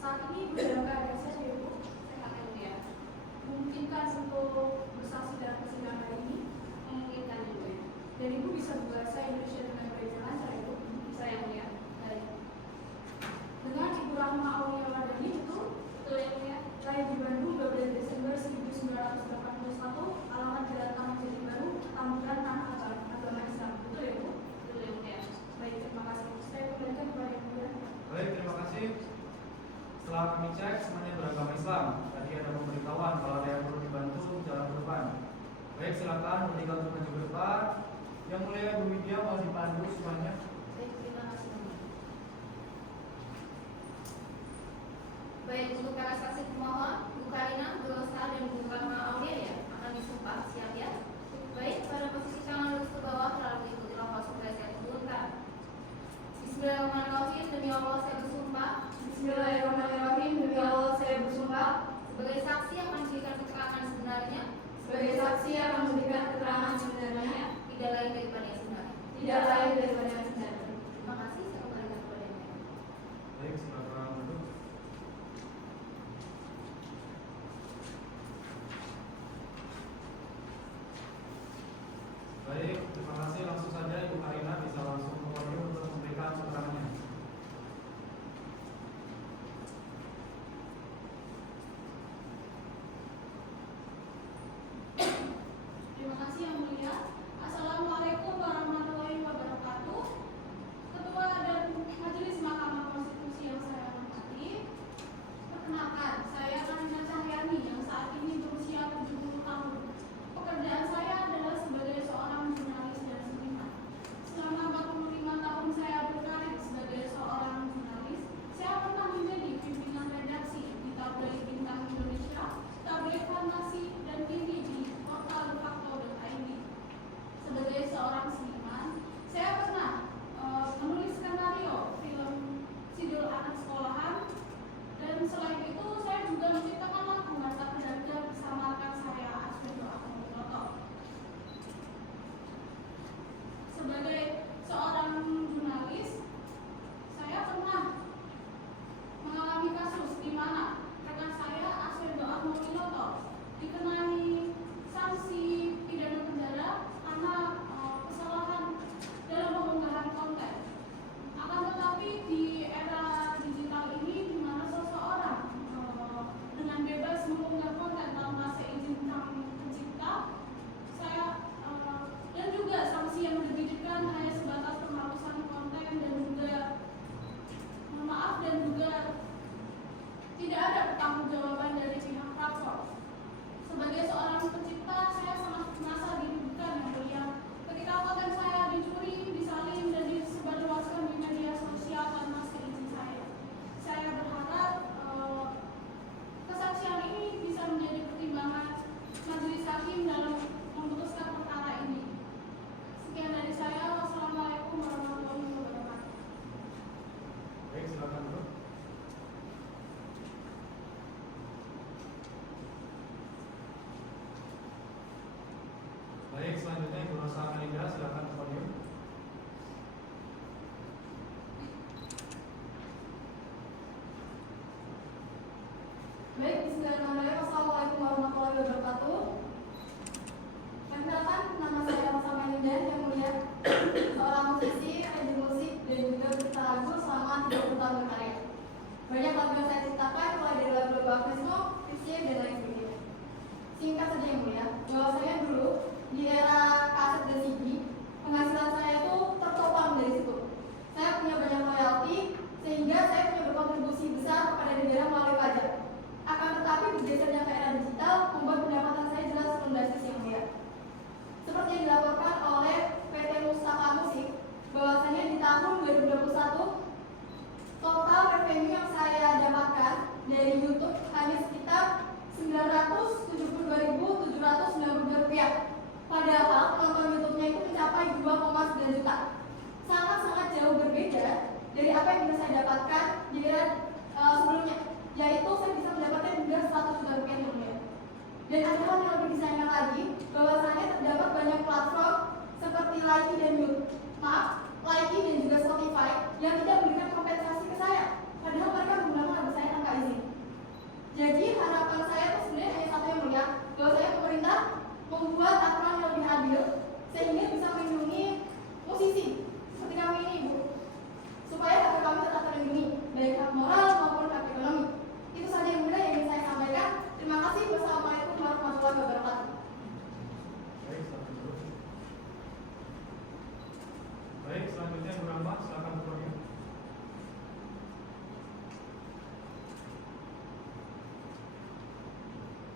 saat ini Ibu dalam keadaan sehat ya Bu? Sehat ya Bu ya. Memungkinkan untuk bersaksi dalam persidangan hari ini? Memungkinkan ya Bu ya. Dan Ibu bisa berbahasa Indonesia dengan baik dan lancar ya Bu? Bisa ya Bu ya. Baik. Dengan Ibu Rahma Aulia Wardani, betul? Betul ya Bu ya. Lahir di Bandung 12 Desember 1981, alamat Jalan Taman Jati Baru, Tamburan Tanah Abang, agama Islam. Betul ya Bu? Betul ya Bu ya. Baik, terima kasih. Saya kembalikan kepada Ibu ya. Baik, terima kasih. Setelah kami cek semuanya beragama Islam. Tadi ada pemberitahuan kalau ada yang perlu dibantu jalan ke depan. Baik, silakan bertiga untuk maju ke depan. Yang mulia Bu Widya mau dipandu semuanya. Baik, terima kasih. Baik, untuk para saksi pemohon, Bu Karina, Bu Rosa, dan Bu Rahma Aulia ya akan disumpah, siap ya? Baik, pada posisi tangan lurus ke bawah terlalu ikuti lafaz supaya saya turunkan. Bismillahirrahmanirrahim, demi Allah saya bersumpah. Bismillahirrahmanirrahim, demi Allah saya bersumpah. Sebagai saksi yang akan memberikan keterangan sebenarnya. Sebagai saksi yang akan memberikan keterangan sebenarnya. Tidak lain daripada yang sebenarnya. Tidak lain daripada yang sebenarnya. Terima kasih, saya kembalikan kepada yang lain. Baik, silakan duduk. Rosa Melinda, silakan ke podium. Baik, bismillahirrahmanirrahim. Assalamualaikum warahmatullahi wabarakatuh. Perkenalkan, nama saya Rosa Melinda yang mulia, seorang musisi, penyanyi musik, dan juga pencipta lagu selama 30 tahun berkarya. Banyak lagu yang saya ciptakan, mulai dari lagu Afrismo, Fisye, dan lain sebagainya. Singkat saja yang mulia, bahwasanya dulu di era kaset dan CD, penghasilan saya itu tertopang dari situ. Saya punya banyak royalti, sehingga saya punya berkontribusi besar kepada negara melalui pajak. Akan tetapi bergesernya ke era digital membuat pendapatan saya jelas drastis yang mulia. Seperti yang dilaporkan oleh PT Mustaka Musik, bahwasanya di tahun 2021 total revenue yang saya dapatkan dari YouTube hanya sekitar Rp972.792. Padahal penonton YouTube-nya itu mencapai 2,9 juta. Sangat-sangat jauh berbeda dari apa yang bisa saya dapatkan di era sebelumnya, yaitu saya bisa mendapatkan hingga 100 juta rupiah yang mulia. Dan ada hal yang lebih disayangkan lagi, bahwasanya terdapat banyak platform seperti Likee dan Likee dan juga Spotify yang tidak memberikan kompensasi ke saya, padahal mereka menggunakan lagu saya tanpa izin. Jadi harapan saya itu sebenarnya hanya satu yang mulia, bahwasanya pemerintah membuat aturan yang lebih adil sehingga bisa melindungi musisi seperti kami ini, Bu, supaya hak kami tetap terlindungi, baik hak moral maupun hak ekonomi. Itu saja yang mulia yang ingin saya sampaikan. Terima kasih. Wassalamualaikum warahmatullahi wabarakatuh. Baik, silakan dulu. Baik, selanjutnya Bu Rahma, silakan ke podium.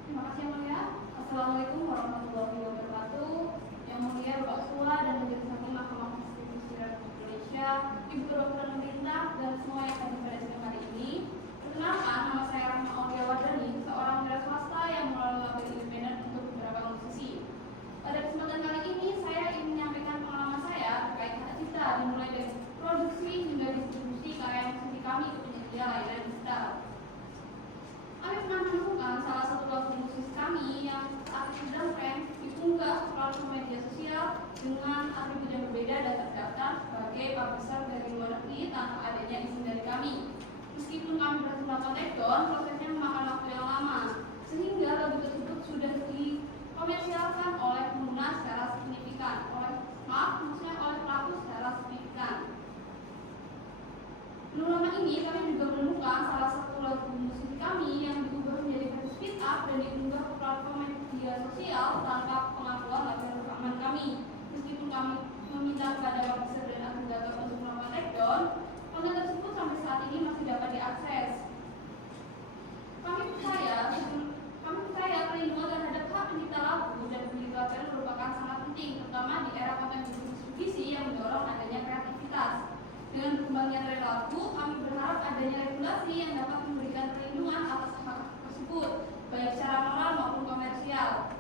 Terima kasih yang mulia. Assalamualaikum warahmatullahi wabarakatuh. Yang mulia Bapak Ketua dan Majelis Hakim Mahkamah Konstitusi Republik Indonesia, Ibu Perwakilan Pemerintah, dan semua yang hadir pada sidang hari ini. Perkenalkan, nama saya Rahma Aulia Wardani, seorang wira swasta yang melalui label independen untuk beberapa musisi. Pada kesempatan kali ini, saya ingin menyampaikan pengalaman saya terkait hak cipta, dimulai dari produksi hingga distribusi karya musisi kami ke penyedia layanan digital. Kami pernah menemukan salah satu lagu musisi kami yang saat itu sedang tren diunggah ke platform media sosial dengan atribut yang berbeda dan terdaftar sebagai publisher dari luar negeri tanpa adanya izin dari kami. Meskipun kami berhasil melakukan takedown, prosesnya memakan waktu yang lama, sehingga lagu tersebut sudah dikomersialkan oleh pengguna secara signifikan, oleh pelaku secara signifikan. Belum lama ini kami juga menemukan salah satu lagu musik kami yang diubah menjadi versi speed up dan diunggah ke platform media sosial tanpa pengakuan label rekaman kami. Meskipun kami meminta kepada publisher dan agregator untuk melakukan takedown, konten tersebut sampai saat ini masih dapat diakses. Kami percaya perlindungan terhadap hak pencipta lagu dan pemilik label merupakan sangat penting, terutama di era konten distribusi yang mendorong adanya kreativitas. Dengan berkembangnya tren lagu, kami berharap adanya regulasi yang dapat memberikan perlindungan atas hak tersebut, baik secara moral maupun komersial.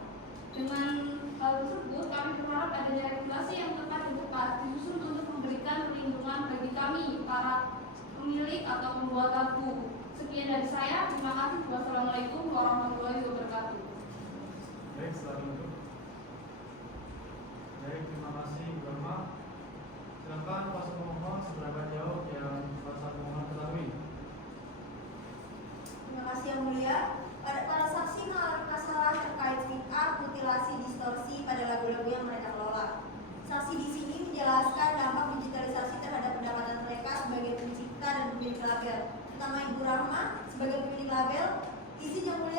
Dengan hal tersebut, kami berharap adanya regulasi yang tepat dan tepat disusun untuk memberikan perlindungan bagi kami, para pemilik atau pembuat lagu. Sekian dari saya, terima kasih. Wassalamualaikum warahmatullahi wabarakatuh. Baik, selanjutnya. Baik, terima kasih Bu Rahma. Silakan kuasa pemohon seberapa jauh yang kuasa pemohon ketahui. Terima kasih yang mulia. Para saksi mengalami masalah terkait speak up, mutilasi, distorsi pada lagu-lagu yang mereka kelola. Saksi di sini menjelaskan dampak digitalisasi terhadap pendapatan mereka sebagai pencipta dan pemilik label, terutama Ibu Rahma sebagai pemilik label. Izin yang mulia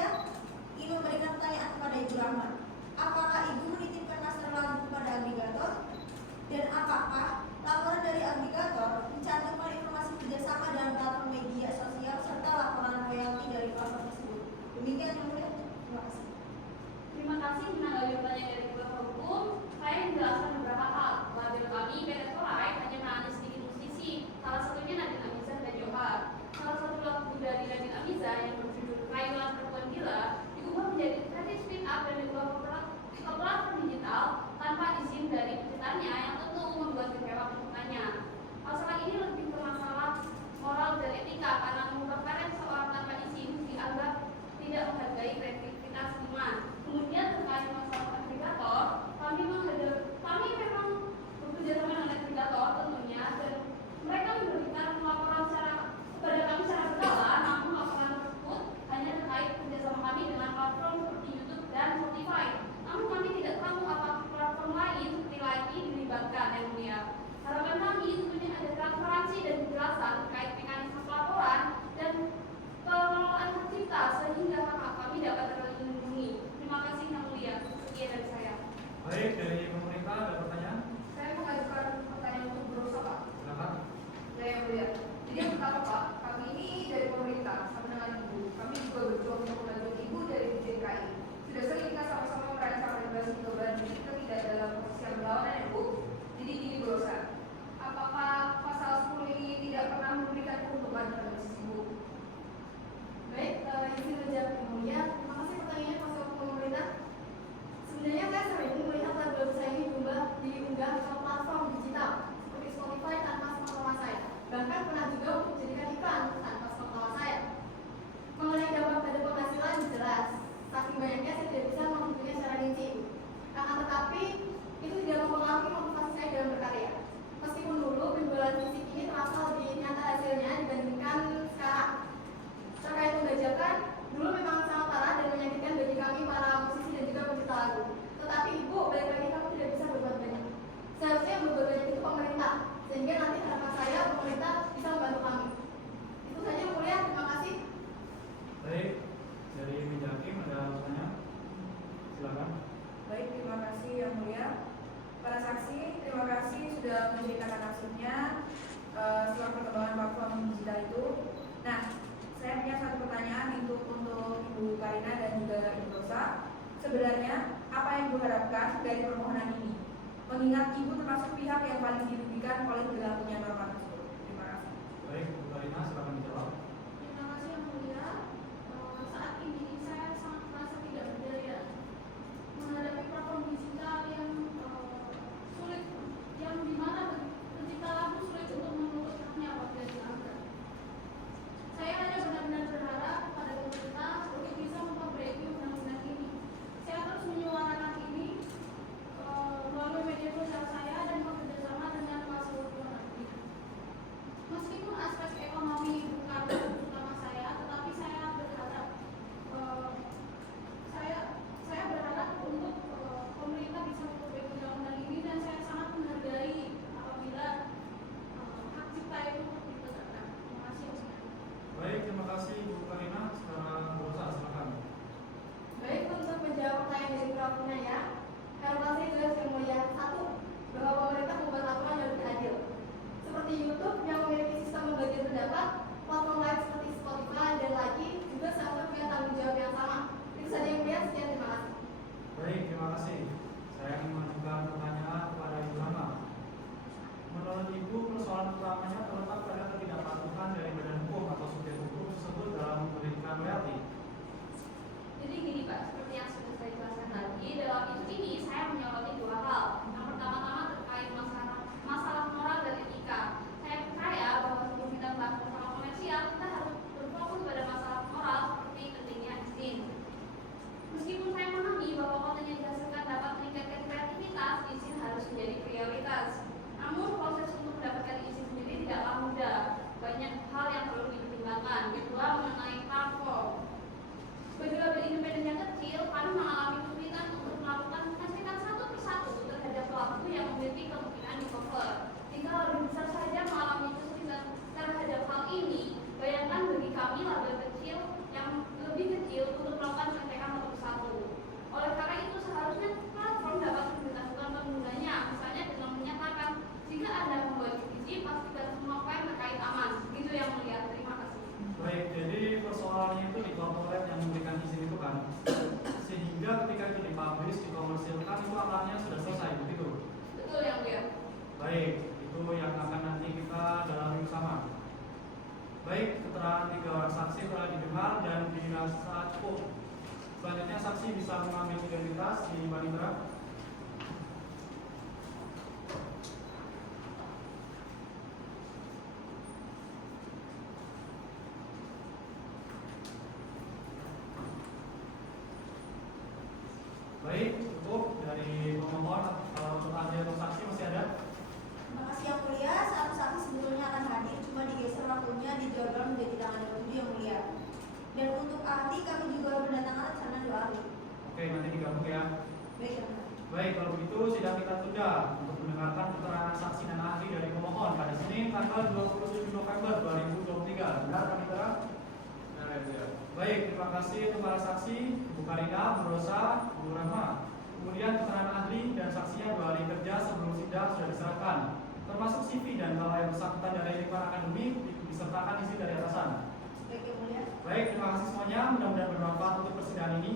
Sebenarnya, apa yang Ibu harapkan dari permohonan ini? Mengingat Ibu termasuk pihak yang paling dirugikan oleh berlakunya norma tersebut. Terima kasih. Baik, Bu Karina, silakan dijawab. Terima kasih Yang Mulia. Saat ini saya sangat merasa tidak berdaya menghadapi platform digital yang sulit, yang dimana pencipta lagu sulit untuk menuntut haknya apabila dilanggar. Saya hanya benar-benar berharap pada pemerintah untuk bisa memperbaiki undang-undang ini. Saya terus menyuarakan ini melalui media sosial saya dan bekerjasama dengan kuasa hukum nanti. Meskipun aspek ekonomi bukan utama saya, tetapi saya berharap saya berharap untuk pemerintah bisa memperbaiki undang-undang ini, dan saya sangat menghargai apabila hak cipta itu ditegakkan. Terima kasih. Baik, terima kasih Bu Karina. Sekarang Bu Rosa, silakan. Baik, untuk menjawab pertanyaan dari pelakunya ya. Harapkan saya jelas Yang Mulia. Satu, bahwa pemerintah membuat aturan yang lebih adil. Seperti YouTube yang memiliki sistem membagi pendapat, platform lain seperti Spotify dan lagi juga seharusnya punya tanggung jawab yang sama. Itu saja Yang Mulia. Sekian, terima kasih. Baik, terima kasih. Saya ingin mengajukan pertanyaan kepada Ibu Rama. Menurut Ibu, persoalan utamanya terletak pada ketidakpatuhan dari badan hukum atau subjek hukum tersebut dalam memberikan royalti. Jadi gini Pak, seperti yang sudah saya jelaskan tadi, dalam isu ini saya menyoroti dua hal. Yang pertama-tama terkait masalah moral dan etika. Saya percaya bahwa sebelum kita membahas masalah komersial, kita harus berfokus pada masalah moral seperti pentingnya izin. Meskipun saya memahami bahwa konten yang dihasilkan dapat meningkatkan kreativitas, izin harus menjadi prioritas. Namun proses untuk mendapatkan izin sendiri tidaklah mudah. Banyak hal yang perlu dipertimbangkan. Kedua, mengenai platform. Bagi label independen yang kecil, kami mengalami kesulitan untuk melakukan pengecekan satu persatu terhadap pelaku yang memiliki kemungkinan di cover. Jika label besar saja mengalami kesulitan terhadap hal ini, bayangkan bagi kami label kecil yang lebih kecil untuk melakukan pengecekan satu persatu. Oleh karena itu, seharusnya platform dapat memberitahukan penggunanya, misalnya dengan menyatakan, jika Anda membuat izin, pastikan semua file terkait aman. Begitu Yang Mulia. Terima kasih. Baik, jadi persoalannya itu di korporat yang memberikan izin itu kan, sehingga ketika itu dipublish, dikomersilkan, itu akalnya sudah selesai, begitu? Betul Yang Mulia. Baik, itu yang akan nanti kita dalami bersama. Baik, keterangan 3 orang saksi telah didengar dan dirasa cukup. Selanjutnya saksi bisa mengambil identitas di Panitra. Baik, cukup dari pemohon. Kalau untuk ahli atau saksi masih ada? Terima kasih Yang Mulia. Satu saksi sebetulnya akan hadir, cuma digeser waktunya dijadwal menjadi tanggal 27 Yang Mulia. Dan untuk ahli kami juga mendatangkan rencana 2 ahli. Oke, nanti digabung ya. Baik Yang Mulia. Baik, kalau begitu sidang kita tunda untuk mendengarkan keterangan saksi dan ahli dari pemohon pada Senin tanggal 27 November 2023. Benar kami terang? Baik, terima kasih untuk para saksi, Bu Karina, Bu Rosa, Bu Rahma. Kemudian keterangan ahli dan saksinya 2 hari kerja sebelum sidang sudah diserahkan, termasuk CV dan hal yang bersangkutan dari lingkungan akademik disertakan izin dari atasan. Baik Yang Mulia. Baik, terima kasih semuanya. Mudah-mudahan bermanfaat untuk persidangan ini.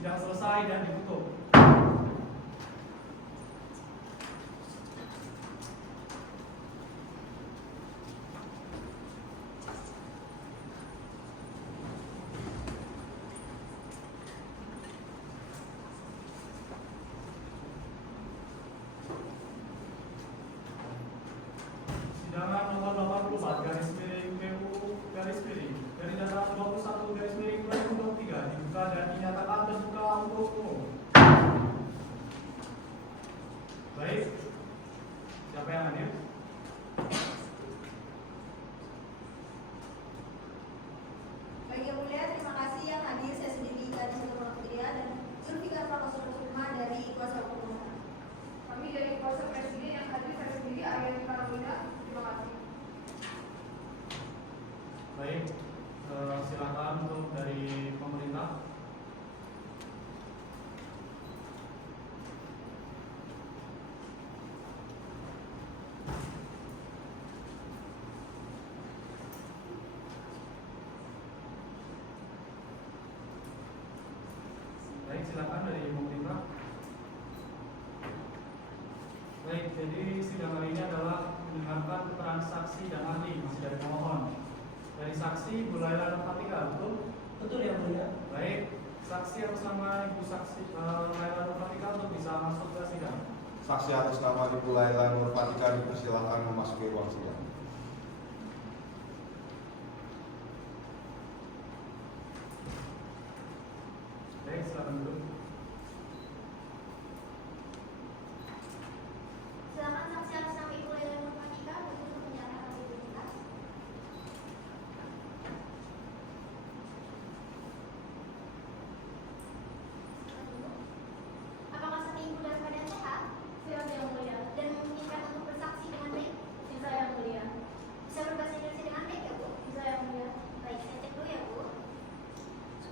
Sidang selesai dan ditutup. Sidangan nomor 84 garis miring PU garis miring dari data 21 garis miring 2023 dibuka dan dinyatakan terbuka untuk umum. silakan dari pemerintah. Baik, jadi sidang hari ini adalah mendengarkan keterangan saksi dan ahli masih dari pemohon. Dari saksi Bu Laila Nurfatika, betul? Betul yang mulia. Baik, saksi atas nama Ibu Saksi Laila Nurfatika untuk bisa masuk ke sidang. Saksi atas nama Ibu Laila Nurfatika dipersilakan memasuki ruang sidang. Baik, silakan dulu. Silakan saksi atas nama Ibu Laila Nurfatika untuk menyatakan identitas. Apakah saksi Ibu dalam keadaan sehat? Siap yang mulia. Dan memungkinkan untuk bersaksi dengan baik? Bisa yang mulia. Bisa berbahasa Indonesia dengan baik ya Bu? Bisa yang mulia. Baik, saya cek dulu ya Bu.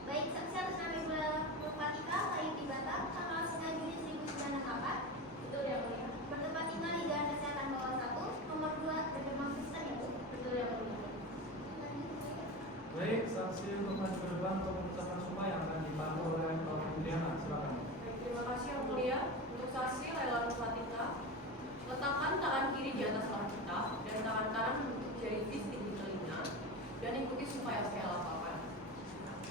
Baik, saksi atas nama Ibu Laila Nurfatika lahir di Batam tanggal 9 Juni 1994. Betul yang mulia. Bertempat tinggal di Jalan Kesehatan Bawah 1, nomor 2, Gerbang Kristen ya Bu? Betul yang mulia. Baik, saksi untuk maju ke depan untuk mengucapkan sumpah yang akan dibantu oleh Bapak Pidana. Silakan. Baik, terima kasih yang mulia. Untuk saksi Laila Nurfatika, letakkan tangan kiri di atas leher kita dan tangan kanan menutup jari fisik di telinga dan ikuti sumpah yang saya lafalkan.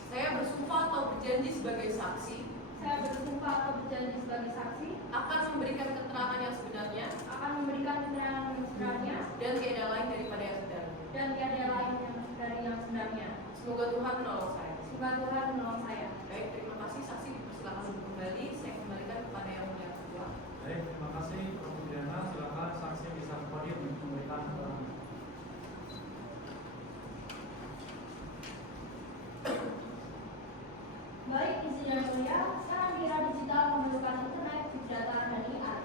Saya bersumpah atau berjanji sebagai saksi Saya bersumpah atau berjanji sebagai saksi akan memberikan keterangan yang sebenarnya akan memberikan keterangan yang sebenarnya dan tiada lain daripada yang sebenarnya. dan tiada lain dari yang sebenarnya. Semoga Tuhan menolong saya. Semoga Tuhan menolong saya. Baik, terima kasih saksi dipersilakan untuk kembali. Saya kembalikan kepada yang mulia ketua. Baik, terima kasih Bapak Pidana. Silakan saksi bisa ke podium untuk memberikan keterangan. Baik, izin yang mulia, sekarang di era digital memerlukan internet, big data, dan AI.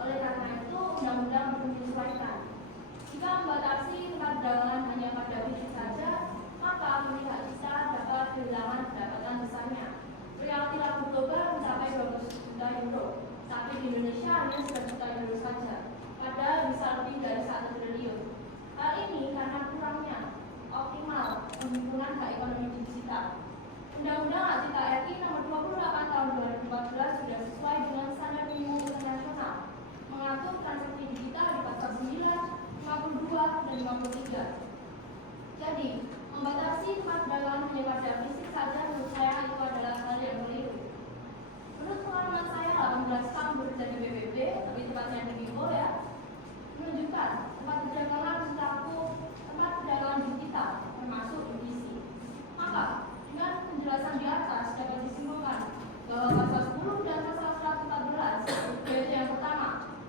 Oleh karena itu, undang-undang perlu menyesuaikan. Jika membatasi tempat dagangan hanya pada fisik saja, maka pemilik kita dapat kehilangan pendapatan besarnya. Royalti lagu global mencapai 20 juta euro, tapi di Indonesia hanya 1 juta euro saja, padahal bisa lebih dari 1 triliun. Hal ini karena kurangnya optimal penghimpunan hak ekonomi digital. Undang-Undang Hak Cipta RI Nomor 28 Tahun 2014 sudah sesuai dengan standar minimum internasional, mengatur transaksi digital di pasal 9, 52, dan 53. Jadi, membatasi tempat dagangan hanya pada fisik saja menurut saya itu adalah hal yang keliru. Menurut pengalaman saya 18 tahun bekerja di BBB, lebih tepatnya di Vivo ya, menunjukkan tempat perdagangan mencakup tempat perdagangan digital, termasuk EDC. Maka, dengan penjelasan di atas dapat disimpulkan bahwa pasal 10 dan pasal 114 yaitu yang pertama,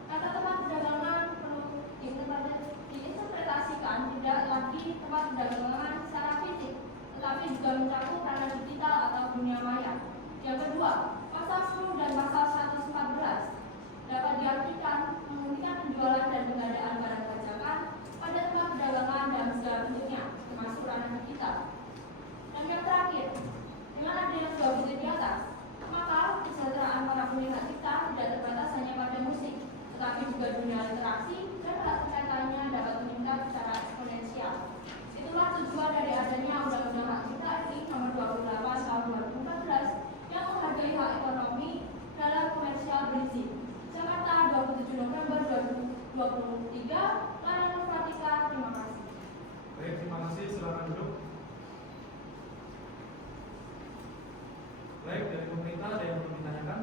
kata tempat perdagangan perlu diinterpretasikan tidak lagi tempat perdagangan secara fisik, tetapi juga mencakup ranah digital atau dunia maya. Yang kedua, pasal 10 dan pasal 114 dapat diartikan menghentikan penjualan dan pengadaan barang bajakan pada tempat perdagangan dalam segala bentuknya, termasuk ranah digital. Dan yang terakhir, dengan adanya dua butir di atas, maka kesejahteraan para pendengar kita tidak terbatas hanya pada musik, tetapi juga dunia literasi dan hak kekaitannya dapat meningkat secara eksponensial. Itulah tujuan dari adanya Undang-Undang Hak Cipta RI Nomor 28 Tahun 2014 yang menghargai hak ekonomi dalam komersial berizin. Jakarta, 27 November 2023, Laila Nurfatika, terima kasih. Baik, terima kasih. Silakan duduk. Baik, dari pemerintah ada yang belum ditanyakan?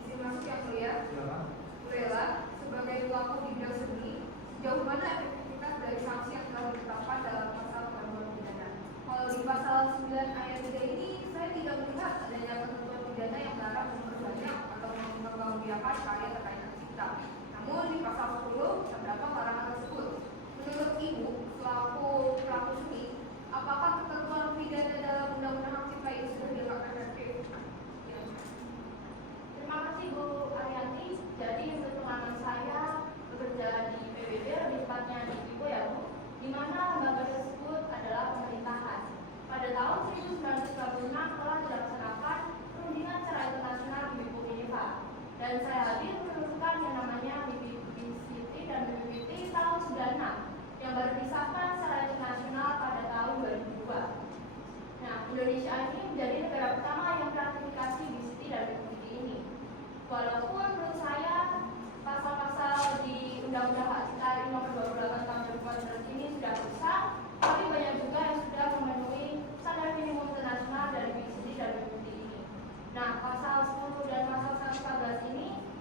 Izin masuk yang mulia. Silakan. Bu Laila, sebagai pelaku di bidang seni, sejauh mana efektivitas dari sanksi yang telah ditetapkan dalam pasal pengaduan pidana? Kalau di pasal 9 ayat 3 ini, saya tidak melihat adanya ketentuan pidana yang melarang memperbanyak atau mengembangbiakan karya terkait hak cipta. Namun di pasal 10 terdapat larangan tersebut. Menurut Ibu, selaku pelaku seni, apa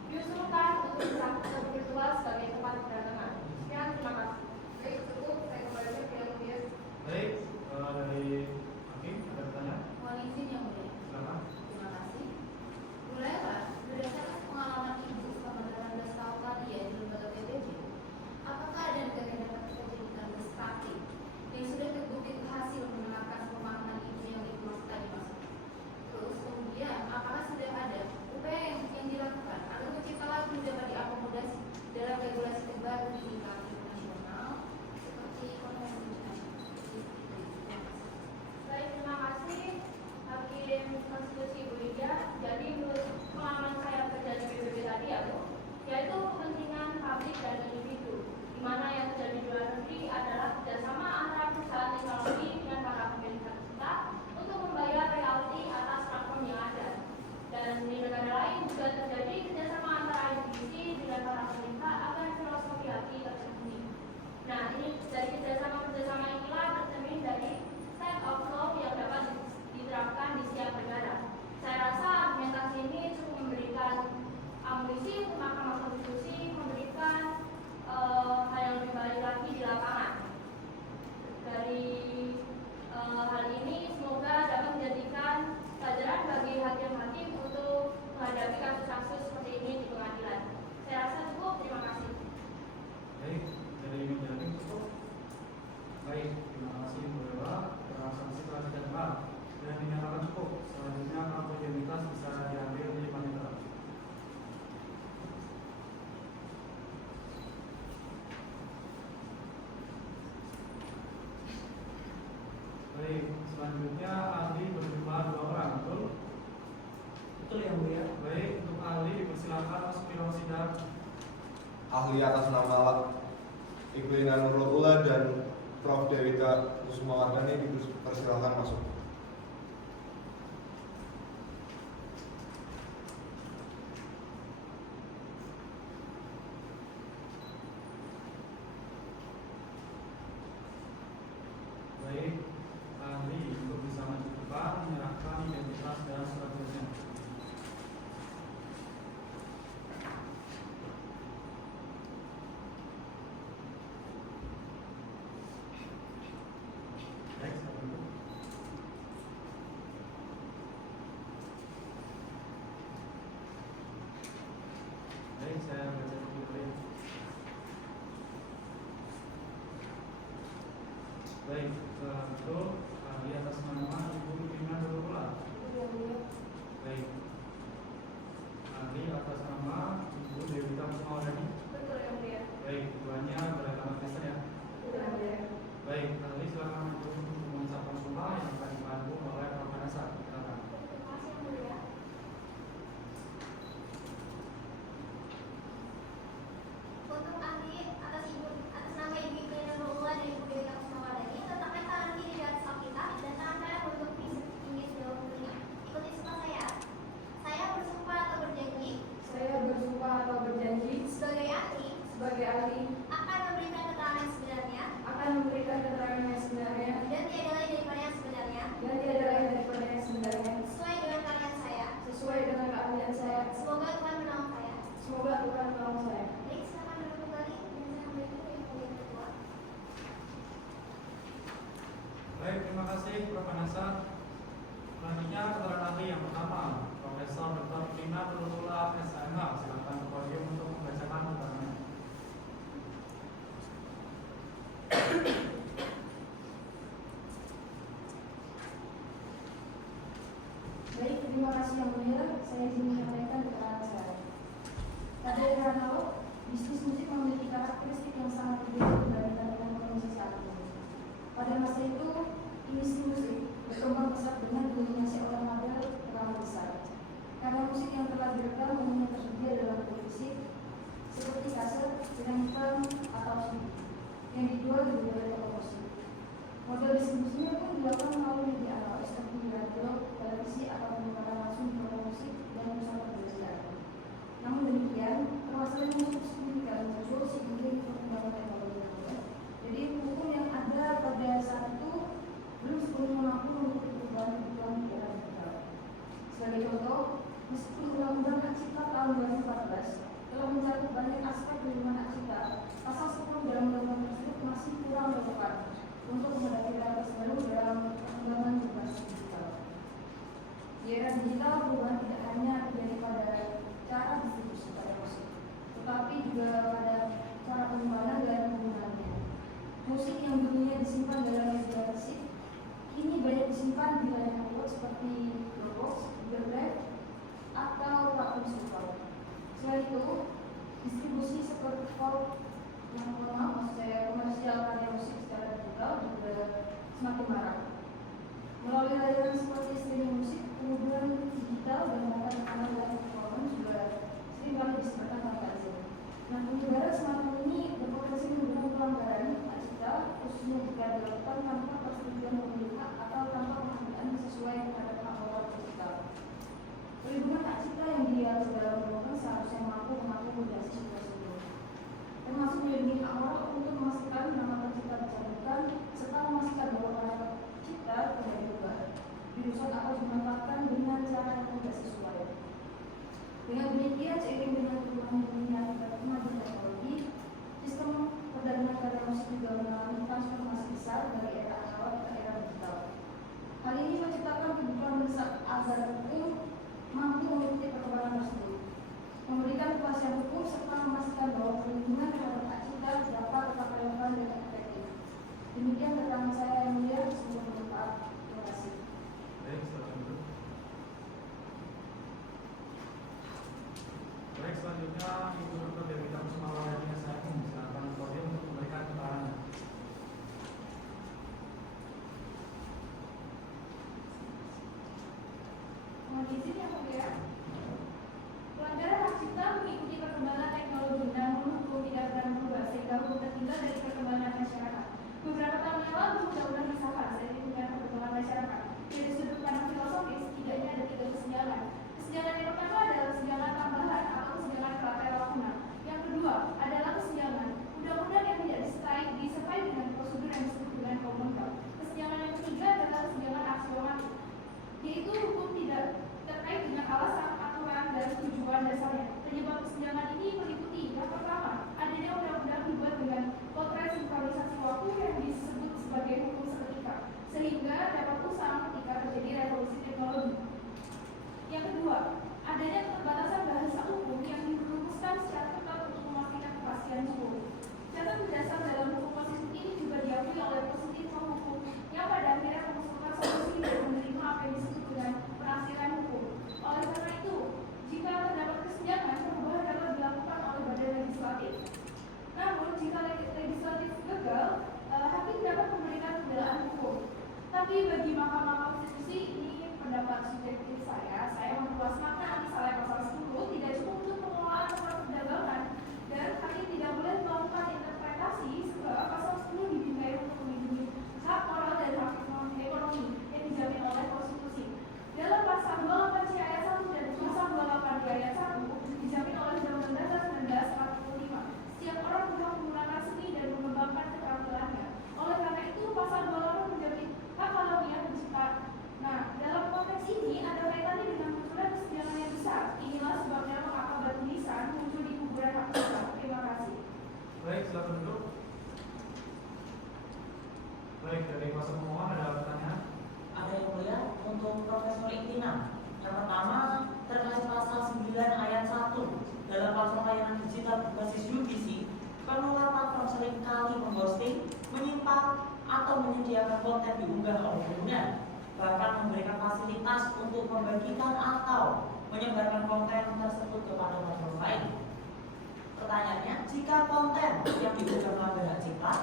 diusulkan untuk disambut virtual sebagai tempat kedatangan. Sekian, terima kasih. Baik, cukup. Saya kembalikan ke yang mulia. Baik, dari Hakim ada pertanyaan? Mohon izin yang mulia. Silakan. Terima kasih. Mulailah berdasarkan pengalaman Ibu selama 18 tahun tadi ya di lembaga PBJ. Apakah ada negara yang dapat dijadikan best practice yang sudah terbukti berhasil menerapkan pemahaman Ibu yang Ibu maksud tadi Mas? Terus kemudian apakah sudah ada upaya yang dilakukan agar pencipta lagu dapat diakomodasi dalam regulasi terbaru di tingkat internasional seperti konvensi internasional? Baik, terima kasih Hakim Konstitusi Ibu Lydia. Jadi menurut pengalaman saya kerja di PBB tadi ya Bu, yaitu kepentingan publik dan individu, di mana yang terjadi di luar negeri adalah kerjasama antara perusahaan teknologi dengan para pemilik hak cipta untuk membayar royalti atas platform yang ada. Dan di negara lain juga terjadi kerjasama antara individu dengan para pemilik hak agar filosofi haki terpenuhi. Nah, ini dari kerjasama inilah tercermin dari set of law yang dapat diterapkan di setiap negara. Saya rasa argumentasi ini cukup memberikan amunisi untuk Mahkamah Konstitusi memberikan hal yang lebih baik lagi di lapangan. Dari hal ini semoga dapat menjadikan pelajaran bagi hakim-hakim untuk menghadapi kasus-kasus seperti ini di pengadilan. Saya rasa cukup. Terima kasih. Baik, dari menjadi cukup. Baik, terima kasih Bu Dewa. Transaksi telah diterima dan dinyatakan cukup. Selanjutnya kapasitas bisa diambil di panitera. Baik, selanjutnya ahli berjumlah 2 orang, betul? Betul yang mulia. Baik, untuk ahli dipersilakan masuk ke ruang sidang. Ahli atas nama Ibu Ina Nurullah dan Prof. Dewita Kusumawardhani dipersilakan masuk. Baik, ahli untuk bisa maju ke depan menyerahkan identitas dan surat tugasnya. Baik, saya tunggu. Baik, saya baca dulu. Baik, betul. Ahli atas nama Ibu Ina Nurullah. Baik. Ahli atas nama Ibu Dewita Kusumawardhani. Betul yang mulia. Baik, keduanya beragama Kristen ya. Betul yang mulia. Baik, ahli silakan untuk mengucapkan sumpah yang akan dipandu oleh Prof. Vanessa. Silakan. Terima kasih yang mulia. Untuk ahli atas nama Ibu Ina Nurullah dan Ibu Dewita Kusumawardhani, letakkan tangan kiri di atas kaki kita dan tangan kanan untuk tinggi sejauh telinga. Ikuti sumpah saya. Saya bersumpah atau berjanji Saya bersumpah atau berjanji sebagai ahli sebagai ahli akan memberikan keterangan yang sebenarnya akan memberikan keterangan yang sebenarnya dan tiada lain daripada yang sebenarnya dan tiada lain daripada yang sebenarnya sesuai dengan keahlian saya. sesuai dengan keahlian saya. Semoga Tuhan menolong saya. Semoga Tuhan menolong saya. Baik, silakan duduk kembali dan saya memberikan yang mulia ketua. Baik, terima kasih Prof. Vanessa. Selanjutnya keterangan ahli yang pertama, Profesor Dr. Ina Nurullah SMH. Silakan ke podium untuk membacakan keterangannya. Baik, terima kasih yang mulia. Saya izin menyampaikan keterangan saya. Pada era now, bisnis musik memiliki karakteristik yang sangat berbeda dibandingkan dengan kondisi saat ini. Pada masa itu, industri musik berkembang pesat dengan dominasi otomobil terlalu besar. Karena musik yang telah direkam umumnya tersedia dalam televisi seperti kaset, dengan film atau CD yang dijual di berbagai toko musik. Model distribusinya pun dilakukan melalui media analog seperti radio, televisi atau penyiaran langsung di toko musik dan pusat perbelanjaan. Namun demikian, permasalahan yang cukup signifikan muncul seiring perkembangan teknologi yang ada. Jadi hukum yang ada pada saat itu belum sepenuhnya mampu menutup perubahan di era digital. Sebagai contoh, meskipun Undang-Undang Hak Cipta tahun 2014 telah mencakup banyak aspek perlindungan hak cipta, pasal 10 dalam undang-undang tersebut masih kurang relevan untuk menghadapi realitas baru dalam perkembangan berbasis digital. Di era digital, perubahan tidak hanya terjadi pada cara distribusi pada musik, tetapi juga pada cara penyimpanan dan penggunaannya. Musik yang dulunya disimpan dalam media fisik kini banyak disimpan di layar cloud seperti Dropbox, Google Drive, atau platform digital. Selain itu, distribusi seperti cloud yang maksudnya komersial karya musik secara digital juga semakin marak. Melalui layanan seperti streaming musik, kemudian digital dan bahkan kanal live performance juga seringkali disebarkan tanpa izin. Nah, penyebaran semacam ini berpotensi menimbulkan pelanggaran hak cipta, khususnya jika dilakukan tanpa persetujuan pemilik hak atau tanpa penghargaan sesuai terhadap hak awal digital. Perlindungan hak cipta yang diatur dalam undang-undang seharusnya mampu mengakomodasi situasi ini, termasuk melindungi hak awal untuk memastikan nama pencipta dicantumkan serta memastikan bahwa karya cipta tidak diubah, dirusak atau dimanfaatkan dengan cara yang tidak sesuai. Dengan demikian, seiring dengan perubahan dunia akibat kemajuan teknologi, sistem perdagangan karya musik juga mengalami transformasi besar dari era analog ke era digital. Hal ini menciptakan kebutuhan mendesak agar hukum mampu mengikuti perkembangan tersebut, memberikan kepastian hukum serta memastikan bahwa perlindungan terhadap hak cipta dapat tetap relevan dan efektif. Demikian keterangan saya yang mulia, semoga bermanfaat. Terima kasih. Baik, silakan duduk. Baik, selanjutnya Ibu Dr. Dewi Kusuma Wardani saya silakan podium untuk memberikan keterangan. Mohon izin yang mulia. Pelanggaran hak cipta mengikuti perkembangan teknologi, namun hukum tidak akan berubah sehingga hukum tertinggal dari perkembangan masyarakat. Beberapa tahun yang lalu, undang-undang disahkan seiring dengan perkembangan masyarakat. Dari sudut pandang filosofis, setidaknya ada 3 kesenjangan. Kesenjangan yang pertama adalah kesenjangan tambahan atau kesenjangan kolateral lakuna. Yang kedua adalah kesenjangan undang-undang yang tidak disertai dengan prosedur yang disebut dengan common law. Kesenjangan yang ketiga adalah kesenjangan aksiomatik, yaitu hukum tidak terkait dengan alasan, aturan, dan tujuan dasarnya. Penyebab kesenjangan ini meliputi yang pertama, adanya undang-undang dibuat dengan potret sinkronisasi waktu yang disebut sebagai hukum seketika, sehingga dapat usang ketika terjadi revolusi teknologi. Yang kedua, adanya keterbatasan bahasa hukum yang dirumuskan secara ketat untuk memastikan kepastian hukum. Catatan dasar dalam hukum positif ini juga diakui oleh positif hukum yang pada akhirnya mengusulkan solusi dan menerima apa yang disebut dengan penafsiran hukum. Oleh karena itu, jika terdapat kesenjangan, perubahan dapat dilakukan oleh badan legislatif. Namun, jika legislatif gagal, hakim dapat memberikan pembelaan hukum. Tapi bagi Mahkamah Konstitusi, ini pendapat subjektif saya memperluas makna misalnya pasal 10 tidak cukup untuk pengelolaan tempat perdagangan dan hakim tidak boleh melakukan interpretasi sebab pasal 10 dibingkai untuk melindungi hak moral dan hak ekonomi yang dijamin oleh konstitusi. Dalam pasal 28C ayat 1 dan pasal 28D ayat 1 dijamin oleh Undang-Undang Dasar 1945. Setiap orang berhak menggunakan seni dan mengembangkan keterampilannya. Oleh karena itu, pasal 28 menjamin hak alamiah pencipta. Nah, dalam konteks ini ada kaitannya dengan munculnya kesenjangan yang besar. Inilah sebabnya mengapa batu nisan muncul di kuburan hak cipta. Terima kasih. Baik, silakan duduk. Baik, dari kuasa pemohon ada pertanyaan? Ada yang mulia untuk Profesor Iktina. Yang pertama terkait pasal 9 ayat 1 dalam platform layanan digital berbasis UGC, pengelola platform seringkali memposting, menyimpan atau menyediakan konten diunggah oleh pengguna, bahkan memberikan fasilitas untuk membagikan atau menyebarkan konten tersebut kepada platform lain. Pertanyaannya, jika konten yang diunggah melanggar hak cipta,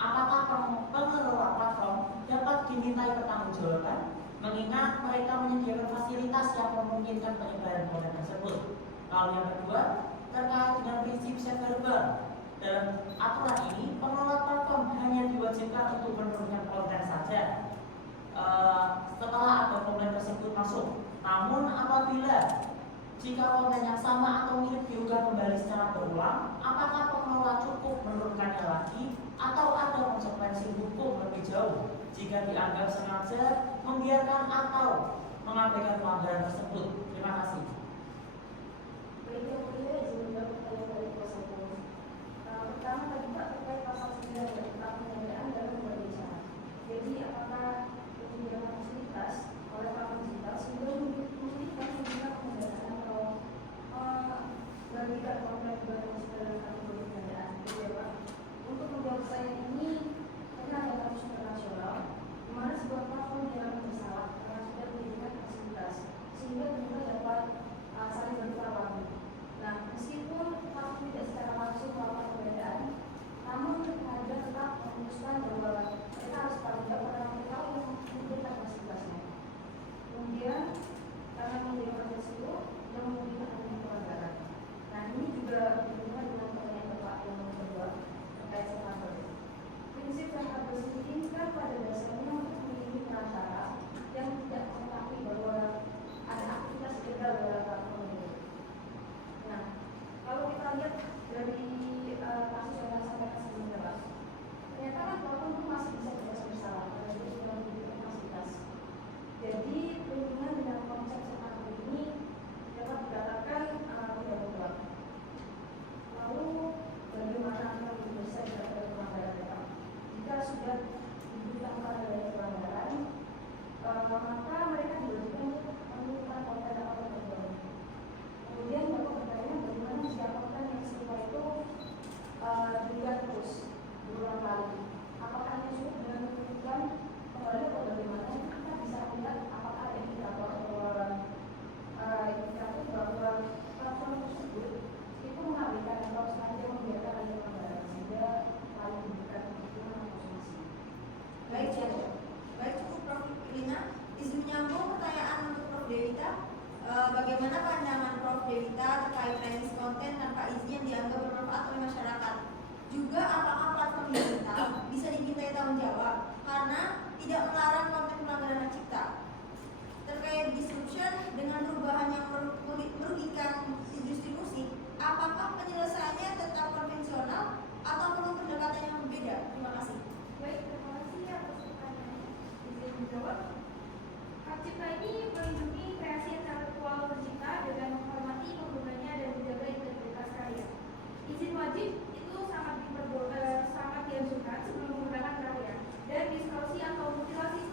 apakah pengelola platform dapat dimintai pertanggungjawaban mengingat mereka menyediakan fasilitas yang memungkinkan penyebaran konten tersebut? Lalu yang kedua, terkait dengan prinsip safe harbor. Dalam aturan ini, pengelola platform hanya diwajibkan untuk menurunkan konten saja setelah ada komplain tersebut masuk. Namun apabila jika konten yang sama atau mirip diunggah kembali secara berulang, apakah pengelola cukup menurunkannya lagi atau ada konsekuensi hukum lebih jauh jika dianggap sengaja membiarkan atau mengabaikan pelanggaran tersebut? Terima kasih. Baik, yang mulia izin menjawab pertanyaan dari kuasa hukum. Pertama tadi Pak terkait pasal 9 tentang pengadaan dalam berbagai cara. Jadi apakah penyediaan fasilitas oleh platform digital sehingga memungkinkan menggunakan pengadaan atau membagikan komplek dalam segala kategori pengadaan? Jadi ya Pak, untuk menjawab saya ini karena ada kasus internasional di mana sebuah platform dianggap bersalah karena sudah menyediakan fasilitas sehingga tentunya dapat saling bertukar uang. Nah, meskipun platform tidak secara langsung melakukan perbedaan, namun harga tetap memutuskan bahwa mereka harus paling tidak pada mereka yang memberikan fasilitasnya. Kemudian karena memberikan tersebut yang memberikan adanya pelanggaran. Nah, ini juga berhubungan dengan pertanyaan Bapak yang kedua terkait server. Prinsip server sendiri kan pada dasarnya untuk melindungi perantara yang tidak mengetahui bahwa ada aktivitas ilegal dalam platform ini. Nah, kalau kita lihat dari kasus yang saya sampaikan sebelumnya, Pak, ternyata kan platform itu masih bisa bebas bersalah karena dia sudah memberikan fasilitas. Jadi perlindungan dengan konsep server ini dapat dikatakan tidak mutlak. Lalu bagaimana akan bisa dilakukan pelanggaran Pak? Jika sudah diberikan adanya pelanggaran, maka mereka diwajibkan untuk menunjukkan konten atau konten. Kemudian Bapak bertanya bagaimana jika konten yang serupa itu dilihat terus berulang kali. Apakah ini cukup dengan menunjukkan kembali atau bagaimana kita bisa melihat apakah ada indikator bahwa platform tersebut itu mengabaikan atau sengaja membiarkan adanya pelanggaran sehingga lalu diberikan hukuman atau sanksi. Baik, cukup Prof. Lina. Izin menyambung pertanyaan untuk Prof. Dewita. Bagaimana pandangan Prof. Dewita terkait release konten tanpa izin yang dianggap bermanfaat oleh masyarakat? Juga apakah platform digital bisa dimintai tanggung jawab karena tidak melarang konten pelanggaran hak cipta? Terkait disruption dengan perubahan yang merugikan industri musik, apakah penyelesaiannya tetap konvensional atau perlu pendekatan yang berbeda? Terima kasih. Baik, terima kasih atas pertanyaannya. Izin menjawab. Hak cipta ini melindungi kreasi intelektual pencipta dengan menghormati penggunanya dan menjaga integritas karya. Izin wajib itu sangat dianjurkan sebelum menggunakan karya, dan distorsi atau mutilasi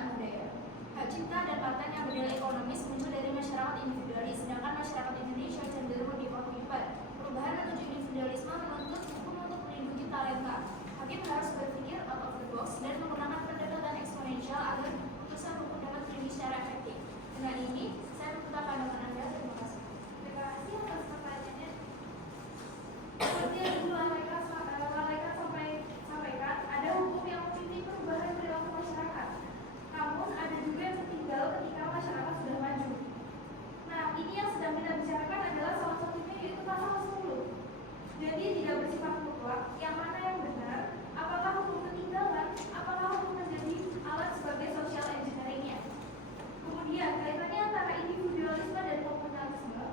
penistaan budaya. Hak cipta dan paten yang bernilai ekonomis muncul dari masyarakat individualis, sedangkan masyarakat Indonesia cenderung diperlukan. Perubahan menuju individualisme menuntut hukum untuk melindungi talenta. Hakim harus berpikir out of the box dan menggunakan pendekatan eksponensial agar putusan hukum dapat diuji secara efektif. Dengan ini, saya menutup pandangan Anda. Terima kasih. Terima kasih atas pertanyaannya. Seperti yang Ibu Lalaikat sampaikan, ada hukum yang memimpin perubahan perilaku masyarakat. Namun ada juga yang tertinggal ketika masyarakat sudah maju. Nah, ini yang sedang kita bicarakan adalah salah satunya yaitu pasal 10. Jadi tidak bersifat mutlak, yang mana yang benar, apakah hukum ketinggalan, apakah hukum menjadi alat sebagai social engineering-nya. Kemudian kaitannya antara individualisme dan komunalisme.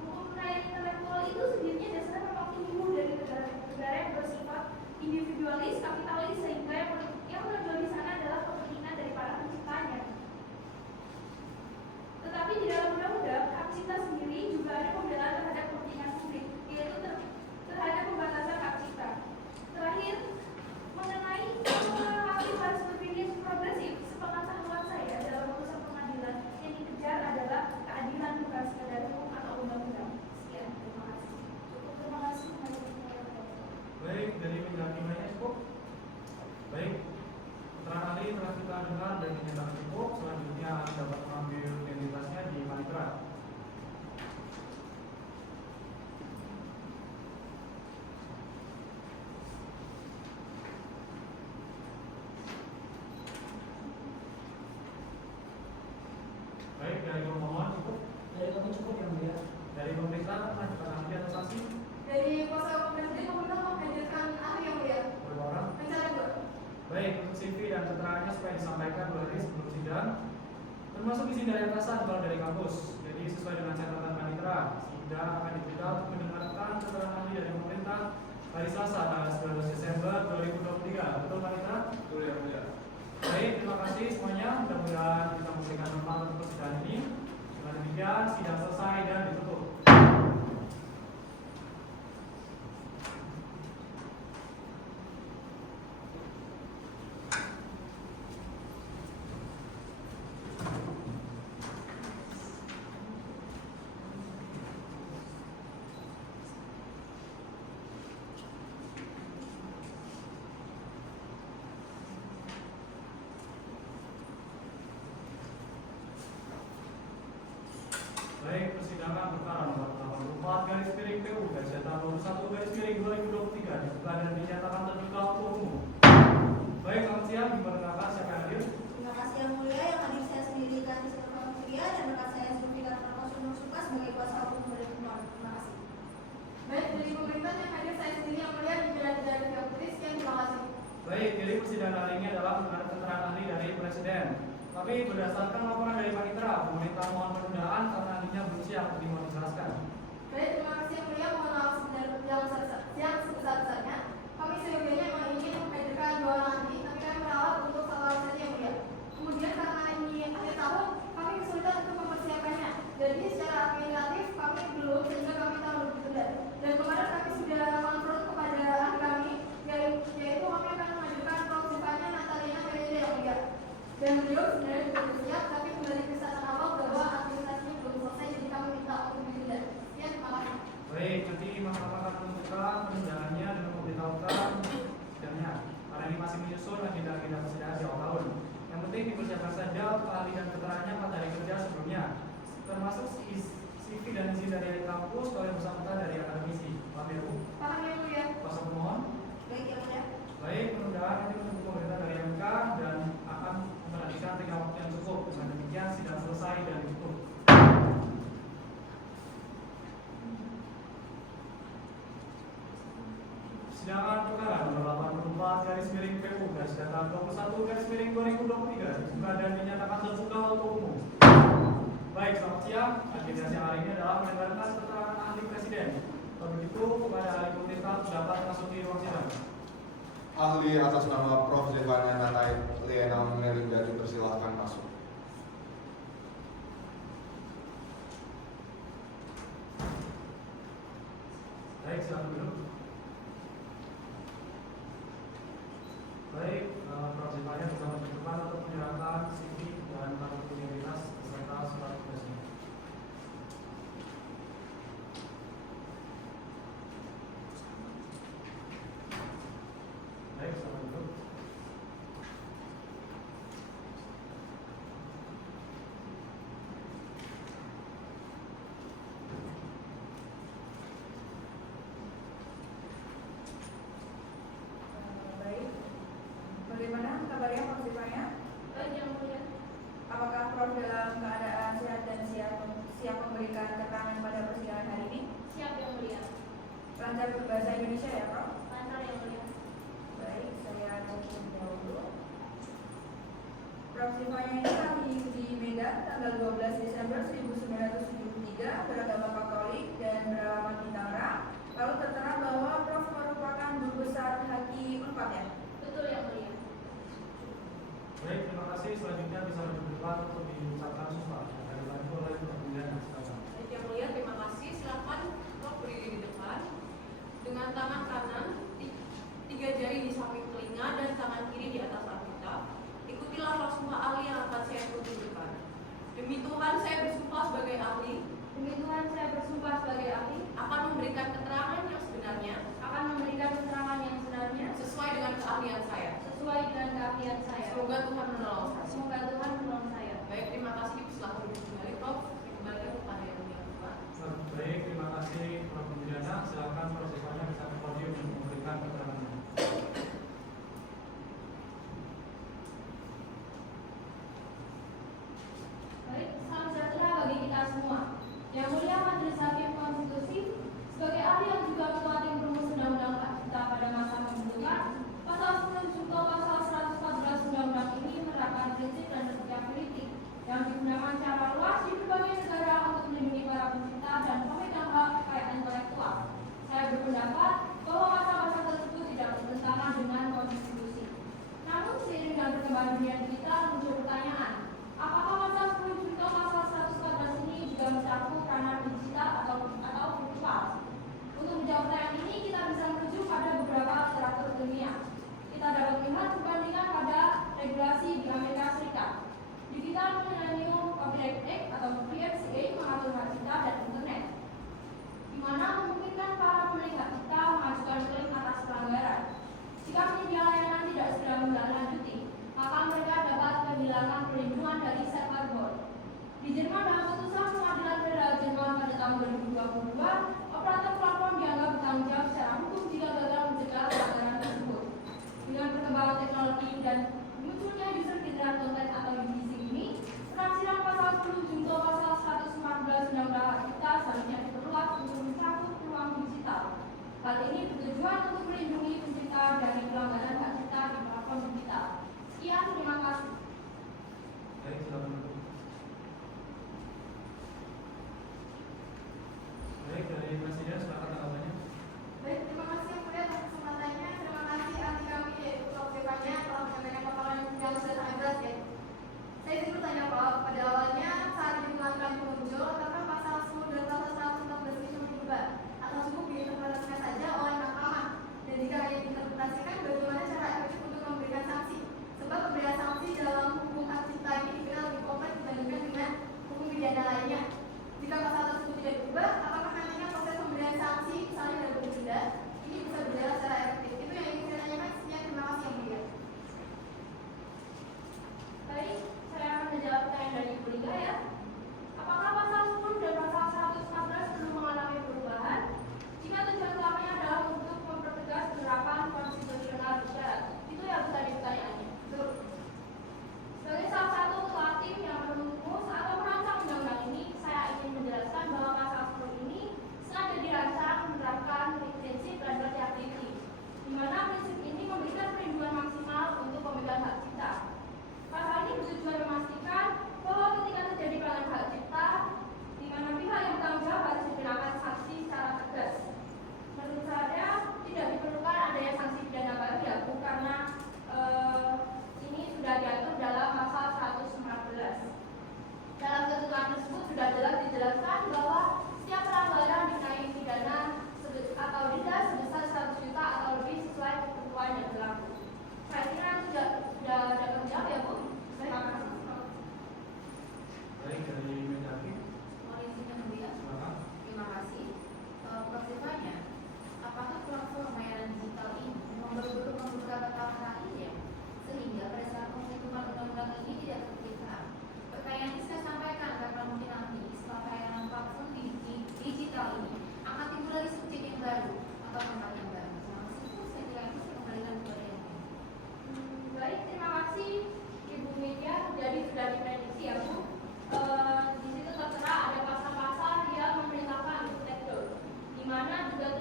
Hukum kekayaan intelektual itu sendirinya dasarnya memang tumbuh dari negara yang bersifat individualis, kapitalis, sehingga yang menonjol di sana adalah kepentingan dari para penciptanya. Tetapi di dalam undang-undang hak cipta sendiri juga ada pembelaan terhadap kepentingan publik, yaitu terhadap pembatasan hak cipta. Terakhir, mengenai hakim harus berpikir progresif, sepengetahuan saya dalam putusan pengadilan yang dikejar adalah keadilan, bukan sekadar hukum atau undang-undang. Sekian, terima kasih. Cukup, terima kasih. Baik, dari penjelasannya cukup. Baik, keterangan ahli telah kita dengar dan dinyatakan cukup. Selanjutnya dapat mengambil identitasnya di panitera. Baik, dari pemohon cukup. Dari kami cukup yang mulia. Dari pemerintah mengajukan ahli atau saksi. Dari kuasa hukum dan pemerintah menghadirkan ahli yang mulia. Berapa orang? Mencari dua. Baik, untuk CV dan keterangannya supaya disampaikan 2 hari sebelum sidang. Termasuk izin dari atasan kalau dari kampus. Jadi sesuai dengan catatan panitera, sidang akan ditunda untuk mendengarkan keterangan ahli dari pemerintah hari Selasa tanggal 19 Desember 2023. Betul panitera? Betul yang mulia. Baik, terima kasih semuanya. Mudah-mudahan kita memberikan manfaat untuk persidangan ini. Dengan demikian, sidang selesai dan ditutup. Baik, persidangan perkara nomor 84 garis miring PU garis datar 21 garis miring 2023 dibuka dan dinyatakan terbuka untuk umum. Baik, selamat siang. Diperkenalkan siapa yang hadir? Terima kasih yang mulia, yang hadir saya sendiri Kadis Surya dan rekan saya Zulfikar Prakoso Nursuka sebagai kuasa hukum dari pemohon. Terima kasih. Baik, dari pemerintah yang hadir saya sendiri yang mulia dijalan dari pihak polisi. Sekian, terima kasih. Baik, jadi persidangan hari ini adalah mendengar keterangan ahli dari Presiden. Tapi berdasarkan laporan dari panitera, pemerintah mohon penundaan karena ahlinya belum siap untuk dimohon dijelaskan. Baik, terima kasih yang mulia. Mohon maaf yang sebesar-besarnya. Kami seyogianya memang ingin menghadirkan 2 orang ahli, tapi kami merawat untuk 1 orang saja yang mulia. Kemudian karena ini akhir tahun, kami kesulitan untuk mempersiapkannya. Jadi secara administratif kami belum, sehingga kami tahu ditunda. Dan kemarin kami sudah konfront kepada ahli kami, yaitu kami akan mengajukan Prof. Zivanya Natalina Melinda yang mulia. Dan beliau sebenarnya juga bersiap, tapi kembali ke saat awal bahwa administrasinya belum selesai, jadi kami minta untuk ditunda. Sekian, terima kasih. Baik, nanti mahkamah akan menentukan penundaannya dan memberitahukan sidangnya. Karena ini masih menyusun agenda-agenda persidangan di awal tahun. Yang penting dipersiapkan saja untuk ahli dan keterangannya 4 hari kerja sebelumnya, termasuk CV dan izin dari kampus kalau yang bersangkutan dari akademisi. Paham ya, Bu? Paham yang mulia. Kuasa pemohon. Baik yang mulia. Baik, penundaan nanti menunggu pemerintah dari MK dan akan memperhatikan tengah waktu yang cukup. Dengan demikian sidang selesai dan ditutup. Persidangan perkara nomor 84 garis miring PU garis datar 21 garis miring 2023 dibuka dan dinyatakan terbuka untuk umum. Baik, selamat siang. Agenda siang hari ini adalah mendengarkan keterangan ahli Presiden. Kalau begitu, kepada ahli pemerintah dapat masuk di ruang sidang. Ahli atas nama Prof. Zivanya Natalina Melinda dipersilahkan masuk. Baik, silakan duduk. Baik, Prof. Zivanya bersama di depan untuk menyerahkan CV memberikan keterangan pada persidangan hari ini? Siap yang mulia. Lancar berbahasa Indonesia ya, Prof? Lancar yang mulia. Baik, saya catat dahulu. Prof. Sifanya ini lahir di Medan tanggal 12 Desember 1973, beragama Katolik dan beralamat di Tangerang. Lalu tertera bahwa Prof merupakan guru besar HAKI 4 ya? Betul yang mulia. Baik, terima kasih. Selanjutnya bisa maju ke depan untuk diucapkan sumpah. Akan dibantu oleh pemilihan naskah. Baik yang mulia, terima kasih. Silakan Prof berdiri di depan. Dengan tangan kanan, 3 jari di samping telinga dan tangan kiri di atas Alkitab. Ikutilah roh sumpah ahli yang akan saya tunjukkan. Demi Tuhan, saya bersumpah sebagai ahli. Demi Tuhan,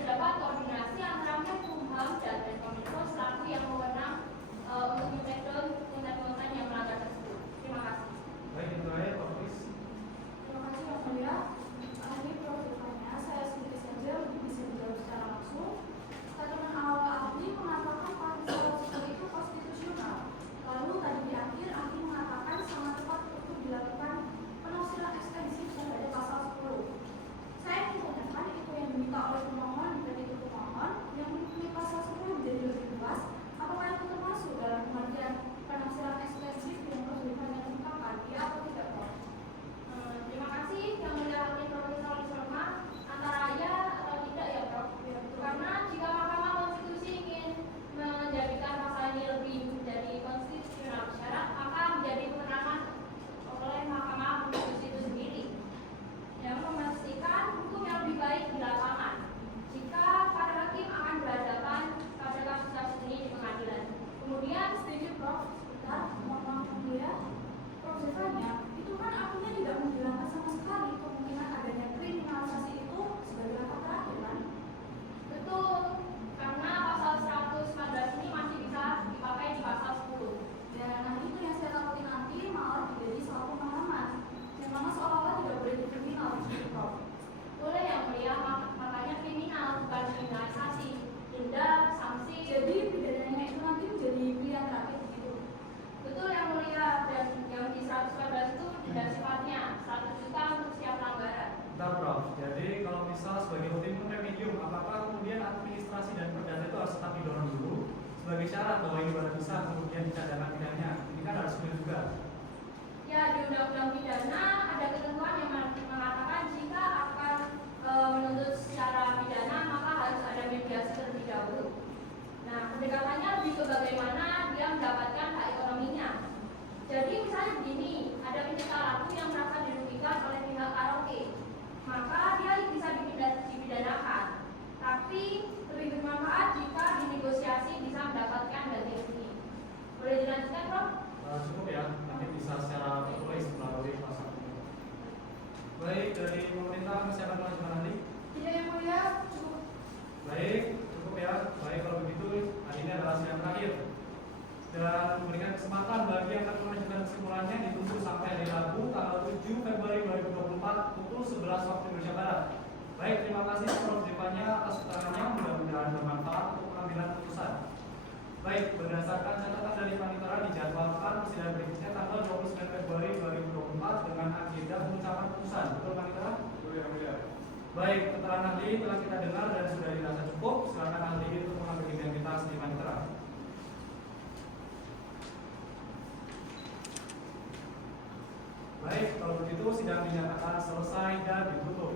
terdapat koordinasi antara Menkumham dan Menkominfo selaku yang mewenang untuk men-tackle konten-konten yang melanggar tersebut. Terima kasih. Baik, itu aja, Pak Chris. Terima kasih Mas Mulia. Ini pertanyaannya saya sendiri saja untuk bisa menjawab secara langsung. Keterangan awal ahli mengatakan pasal itu konstitusional. Lalu tadi di akhir ahli mengatakan sangat tepat untuk dilakukan penafsiran ekstensif terhadap pasal 10. Saya ingin menanyakan itu yang diminta oleh pemohon dan itu pemohon yang mempunyai pasal 10 menjadi lebih luas. Apakah itu termasuk dalam pengertian penafsiran ekstensif yang harus ditanyakan iya atau tidak, Prof? Terima kasih yang mulia Hakim Profesor Sulma. Antara ya atau tidak ya, Prof? Karena jika Mahkamah Konstitusi ingin menjadikan pasal ini lebih menjadi konstitusional syarat, maka menjadi kewenangan oleh Mahkamah Konstitusi itu sendiri yang memastikan hukum yang lebih baik di lapangan jika para hakim akan berhadapan pada kasus-kasus ini di pengadilan. Kemudian Setuju, Prof. Sebentar, mohon Mulia. Prof Zefania, itu kan artinya tidak menghilangkan sama sekali kemungkinan adanya kriminalisasi itu sebagai langkah terakhir, kan? betul, karena pasal 114 ini masih bisa dipakai di pasal 10. Dan nah itu yang saya takutin nanti malah menjadi soal pemahaman yang mana seolah-olah tidak boleh dikriminal, gitu, Prof. Boleh yang mulia, makanya kriminal bukan kriminalisasi, denda, sanksi. Jadi pidananya itu nanti menjadi pilihan terakhir, gitu. Betul yang mulia, dan yang di 114 itu denda sifatnya 100 juta untuk setiap pelanggaran. Bentar, Prof. Jadi kalau misal sebagai ultimum remedium, apakah kemudian administrasi dan perdata itu harus tetap didorong dulu sebagai syarat bahwa ini baru bisa kemudian dicadangkan pidana? Ini kan harus clear juga. Ya, di Undang-Undang Pidana ada ketentuan yang mengatakan jika akan menuntut secara pidana maka harus ada mediasi terlebih dahulu. Nah, pendekatannya lebih ke bagaimana dia mendapatkan hak ekonominya. Jadi misalnya begini, ada pencipta lagu yang merasa dirugikan oleh pihak karaoke, maka dia bisa dipidanakan. Tapi lebih bermanfaat jika dinegosiasi bisa mendapatkan ganti rugi. Boleh dilanjutkan, Prof? Cukup ya, nanti bisa secara tertulis melalui pasal ini. Baik, dari pemerintah masih akan melanjutkan nanti. Tidak yang mulia, cukup. Baik, cukup ya. Baik, kalau begitu hari ini adalah sidang terakhir dan memberikan kesempatan bagi yang akan mengajukan kesimpulannya ditunggu sampai hari Rabu tanggal 7 Februari 2024 pukul 11 waktu Indonesia Barat. Baik, terima kasih Prof. Zefania atas keterangannya, mudah-mudahan bermanfaat untuk pengambilan putusan. Baik, berdasarkan catatan dari Panitera dijadwalkan persidangan berikutnya tanggal 29 Februari 2024 dengan agenda pengucapan putusan. Betul, Panitera? Betul yang mulia. Baik, keterangan ahli telah kita dengar dan sudah dirasa cukup. Silakan ahli untuk mengambil identitas di Panitera. Baik, kalau begitu sidang dinyatakan selesai dan ditutup.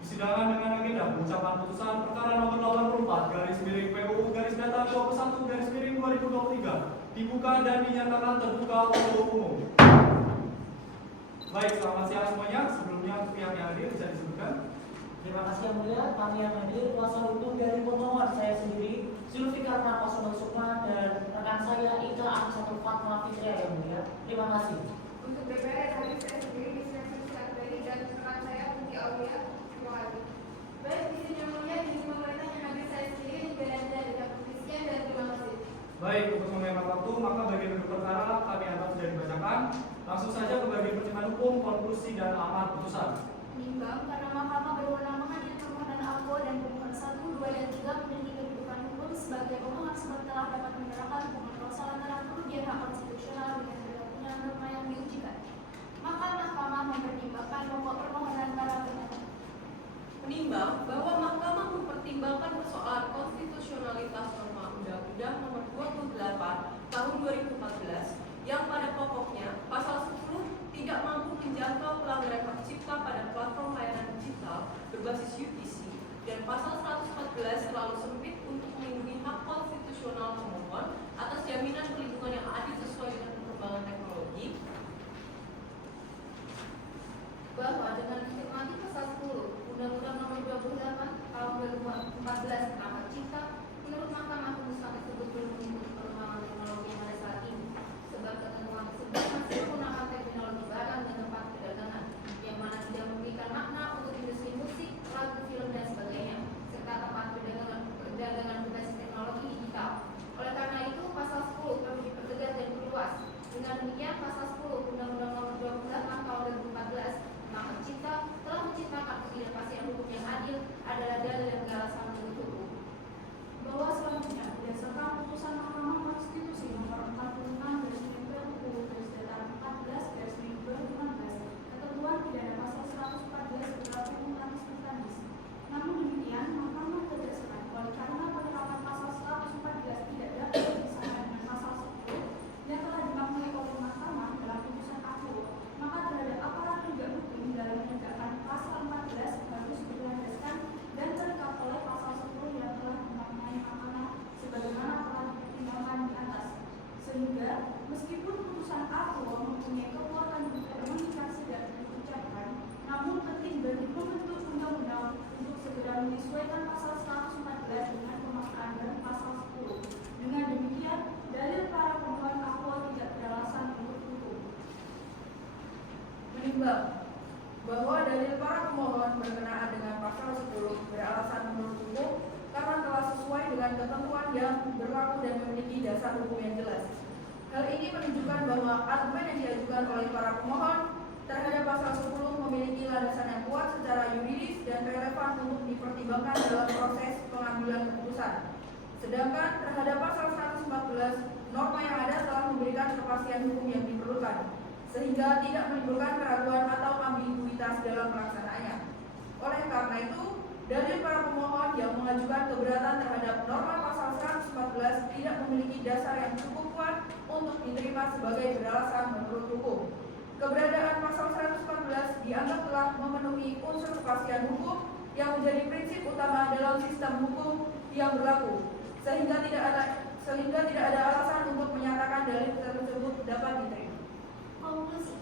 Persidangan dengan agenda pengucapan putusan perkara nomor 84 garis miring PUU garis datar 21 garis miring 2023 dibuka dan dinyatakan terbuka untuk umum. Baik, selamat siang semuanya. Sebelumnya untuk pihak yang hadir bisa disebutkan. Terima kasih yang mulia, kami yang hadir kuasa hukum dari pemohon saya sendiri Zulfikar Prakoso Sukma dan rekan saya Ika Anisatu Fatma Fitria yang mulia. Terima kasih. Untuk DPR hadir saya sendiri di sini Akbari dan rekan saya Putri Aulia. Terima kasih. Baik, di sini yang mulia, di pemerintah yang hadir saya sendiri juga ada dari kepolisian dan terima kasih. Baik, untuk menghemat waktu, maka bagian duduk perkara kami anggap sudah dibacakan. Langsung saja ke bagian pertimbangan hukum, konklusi dan amar putusan. Menimbang karena Mahkamah berwenang mengadil permohonan APO dan pemohon 1, 2, dan 3 memiliki kedudukan hukum sebagai pemohon sebab telah dapat menerangkan hubungan kausal antara kerugian hak konstitusional dengan berlakunya norma yang diujikan. Maka Mahkamah mempertimbangkan pokok permohonan para pemohon. Menimbang bahwa Mahkamah mempertimbangkan persoalan konstitusionalitas norma Undang-Undang Nomor 28 Tahun 2014 yang pada pokoknya pasal 10 tidak mampu menjangkau pelanggaran hak cipta pada platform layanan digital berbasis UTC dan pasal 114 terlalu sempit untuk melindungi hak konstitusional pemohon atas jaminan perlindungan yang adil sesuai dengan perkembangan teknologi. Bahwa dengan mencermati pasal 10 Undang-Undang Nomor 28 Tahun adalah dalil yang beralasan menurut hukum. Bahwa selanjutnya berdasarkan putusan Mahkamah Konstitusi nomor 46/14/14/15 ketentuan pidana pasal 114 berlaku untuk artis. Namun demikian, Mahkamah tegaskan oleh karena penerapan pasal 114 tidak dapat disamakan dengan pasal 10 yang telah dimaknai oleh Mahkamah dalam putusan aku, maka terhadap aparat penegak hukum dalam menegakkan pasal 14 harus dilandaskan dan terikat oleh pasal 10 yang telah dimaknai Mahkamah sebagaimana telah dipertimbangkan di atas. Sehingga meskipun putusan aku mempunyai kekuatan untuk mengikat sedang diucapkan, namun penting bagi pembentuk undang-undang untuk segera menyesuaikan pasal 114 dengan pemaknaan dari pasal 10. Dengan demikian, dalil para pemohon akwa tidak beralasan menurut hukum. Menimbang bahwa dalil para pemohon berkenaan dengan pasal 10 beralasan menurut hukum karena telah sesuai dengan ketentuan yang berlaku dan memiliki dasar hukum yang jelas. Hal ini menunjukkan bahwa argumen yang diajukan oleh para pemohon terhadap pasal 10 memiliki landasan yang kuat secara yuridis dan relevan untuk dipertimbangkan dalam proses pengambilan keputusan. Sedangkan terhadap pasal 114, norma yang ada telah memberikan kepastian hukum yang diperlukan, sehingga tidak menimbulkan keraguan atau ambiguitas dalam pelaksanaannya. Oleh karena itu, dalil para pemohon yang mengajukan keberatan terhadap norma pasal 114 tidak memiliki dasar yang cukup kuat untuk diterima sebagai beralasan menurut hukum. Keberadaan pasal 114 dianggap telah memenuhi unsur kepastian hukum yang menjadi prinsip utama dalam sistem hukum yang berlaku, sehingga tidak ada alasan untuk menyatakan dalil tersebut dapat diterima. Konklusi,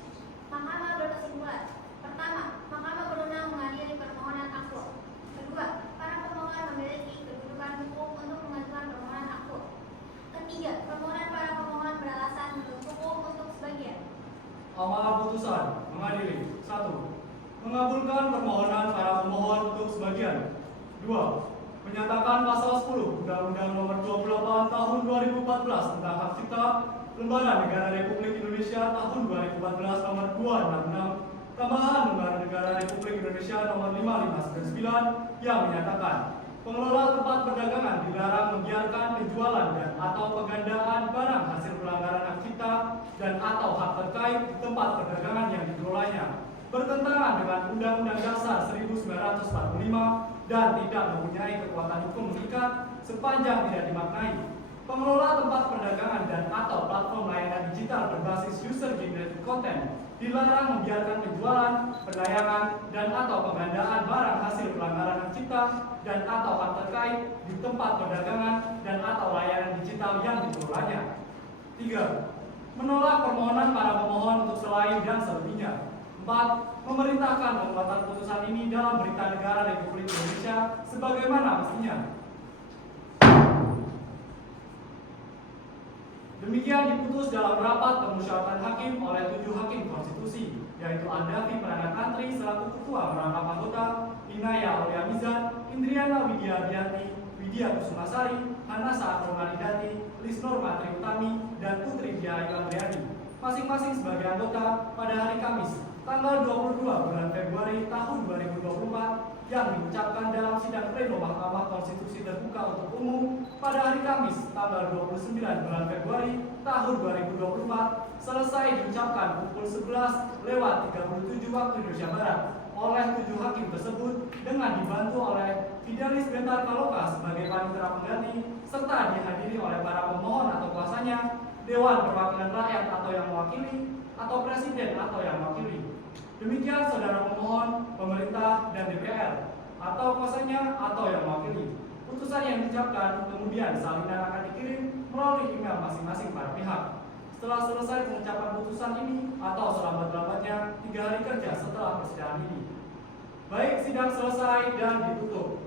Mahkamah berkesimpulan. Pertama, Mahkamah berwenang mengadili permohonan akwa. Kedua, para pemohon memiliki kedudukan hukum untuk mengajukan permohonan akwa. Ketiga, permohonan para pemohon beralasan menurut hukum untuk sebagian. Amar putusan mengadili 1. Mengabulkan permohonan para pemohon untuk sebagian. 2. Menyatakan pasal 10 Undang-Undang Nomor 28 Tahun 2014 tentang Hak Cipta Lembaran Negara Republik Indonesia Tahun 2014 Nomor 266 tambahan Lembaran Negara Republik Indonesia Nomor 559 yang menyatakan pengelola tempat perdagangan dilarang membiarkan penjualan dan atau penggandaan barang hasil pelanggaran hak cipta dan atau hak terkait di tempat perdagangan yang dikelolanya, bertentangan dengan Undang-Undang Dasar 1945 dan tidak mempunyai kekuatan hukum mengikat sepanjang tidak dimaknai. Pengelola tempat perdagangan dan atau platform layanan digital berbasis user generated content dilarang membiarkan penjualan, penayangan, dan atau penggandaan barang hasil pelanggaran hak cipta dan atau hak terkait di tempat perdagangan dan atau layanan digital yang dikelolanya. 3. Menolak permohonan para pemohon untuk selain dan selebihnya. 4. Memerintahkan penguatan putusan ini dalam Berita Negara Republik Indonesia sebagaimana mestinya. Demikian diputus dalam rapat pemusyawaratan hakim oleh 7 hakim konstitusi, yaitu Andafi Pranatantri selaku Ketua Merangkap Anggota, Inaya Aulia Mizan, Indriana Widiardianti, Widya Kusumasari, Hanasa Akromalidati, Lisnor Matri Utami, dan Putri Diayu Andriani, masing-masing sebagai anggota pada hari Kamis, tanggal 22 bulan Februari tahun 2024 yang diucapkan dalam sidang pleno Mahkamah Konstitusi terbuka untuk umum pada hari Kamis, tanggal 29 bulan Februari tahun 2024, selesai diucapkan pukul 11:37 waktu Indonesia Barat oleh 7 hakim tersebut dengan dibantu oleh Fidelis Bentar Kaloka sebagai panitera pengganti serta dihadiri oleh para pemohon atau kuasanya, Dewan Perwakilan Rakyat atau yang mewakili, atau Presiden atau yang mewakili. Demikian saudara pemohon, pemerintah, dan DPR atau kuasanya atau yang mewakili. Putusan yang diucapkan kemudian salinan akan dikirim melalui email masing-masing para pihak. Setelah selesai pengucapan putusan ini atau selambat-lambatnya 3 hari kerja setelah persidangan ini. Baik, sidang selesai dan ditutup.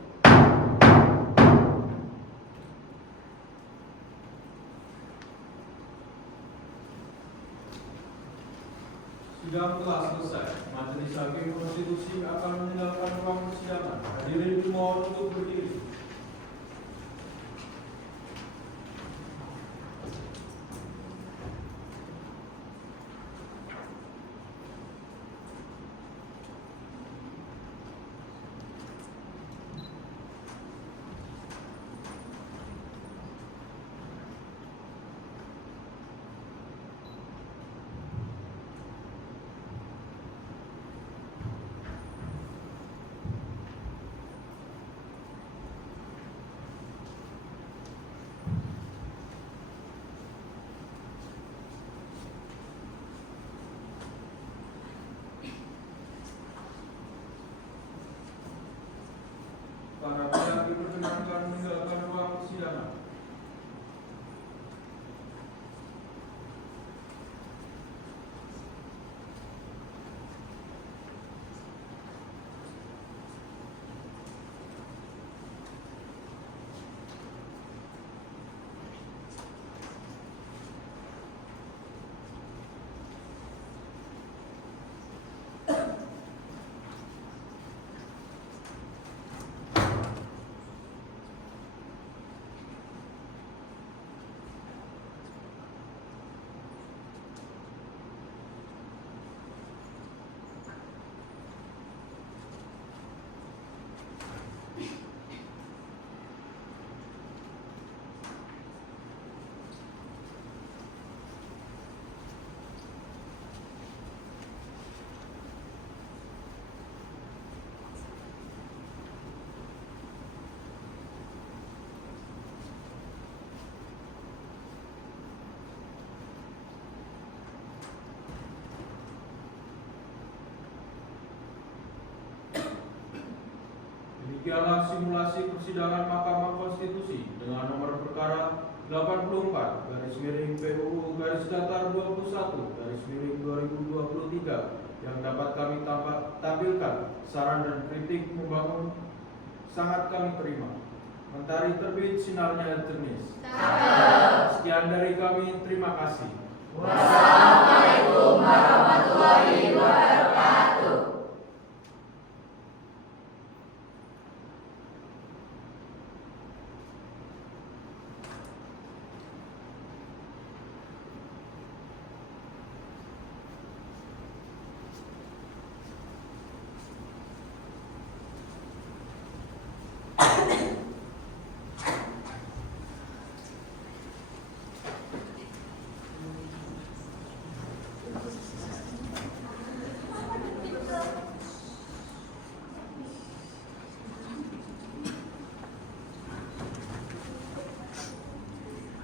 Sidang telah selesai. Majelis Hakim Konstitusi akan meninggalkan ruang persidangan. Hadirin dimohon untuk berdiri. dipersilahkan meninggalkan ruang persidangan. Demikianlah simulasi persidangan Mahkamah Konstitusi dengan nomor perkara 84 garis miring PUU garis datar 21 garis miring 2023 yang dapat kami tampilkan. Saran dan kritik membangun sangat kami terima. Mentari terbit sinarnya jernih. Sekian dari kami, terima kasih. Wassalamualaikum warahmatullahi wabarakatuh.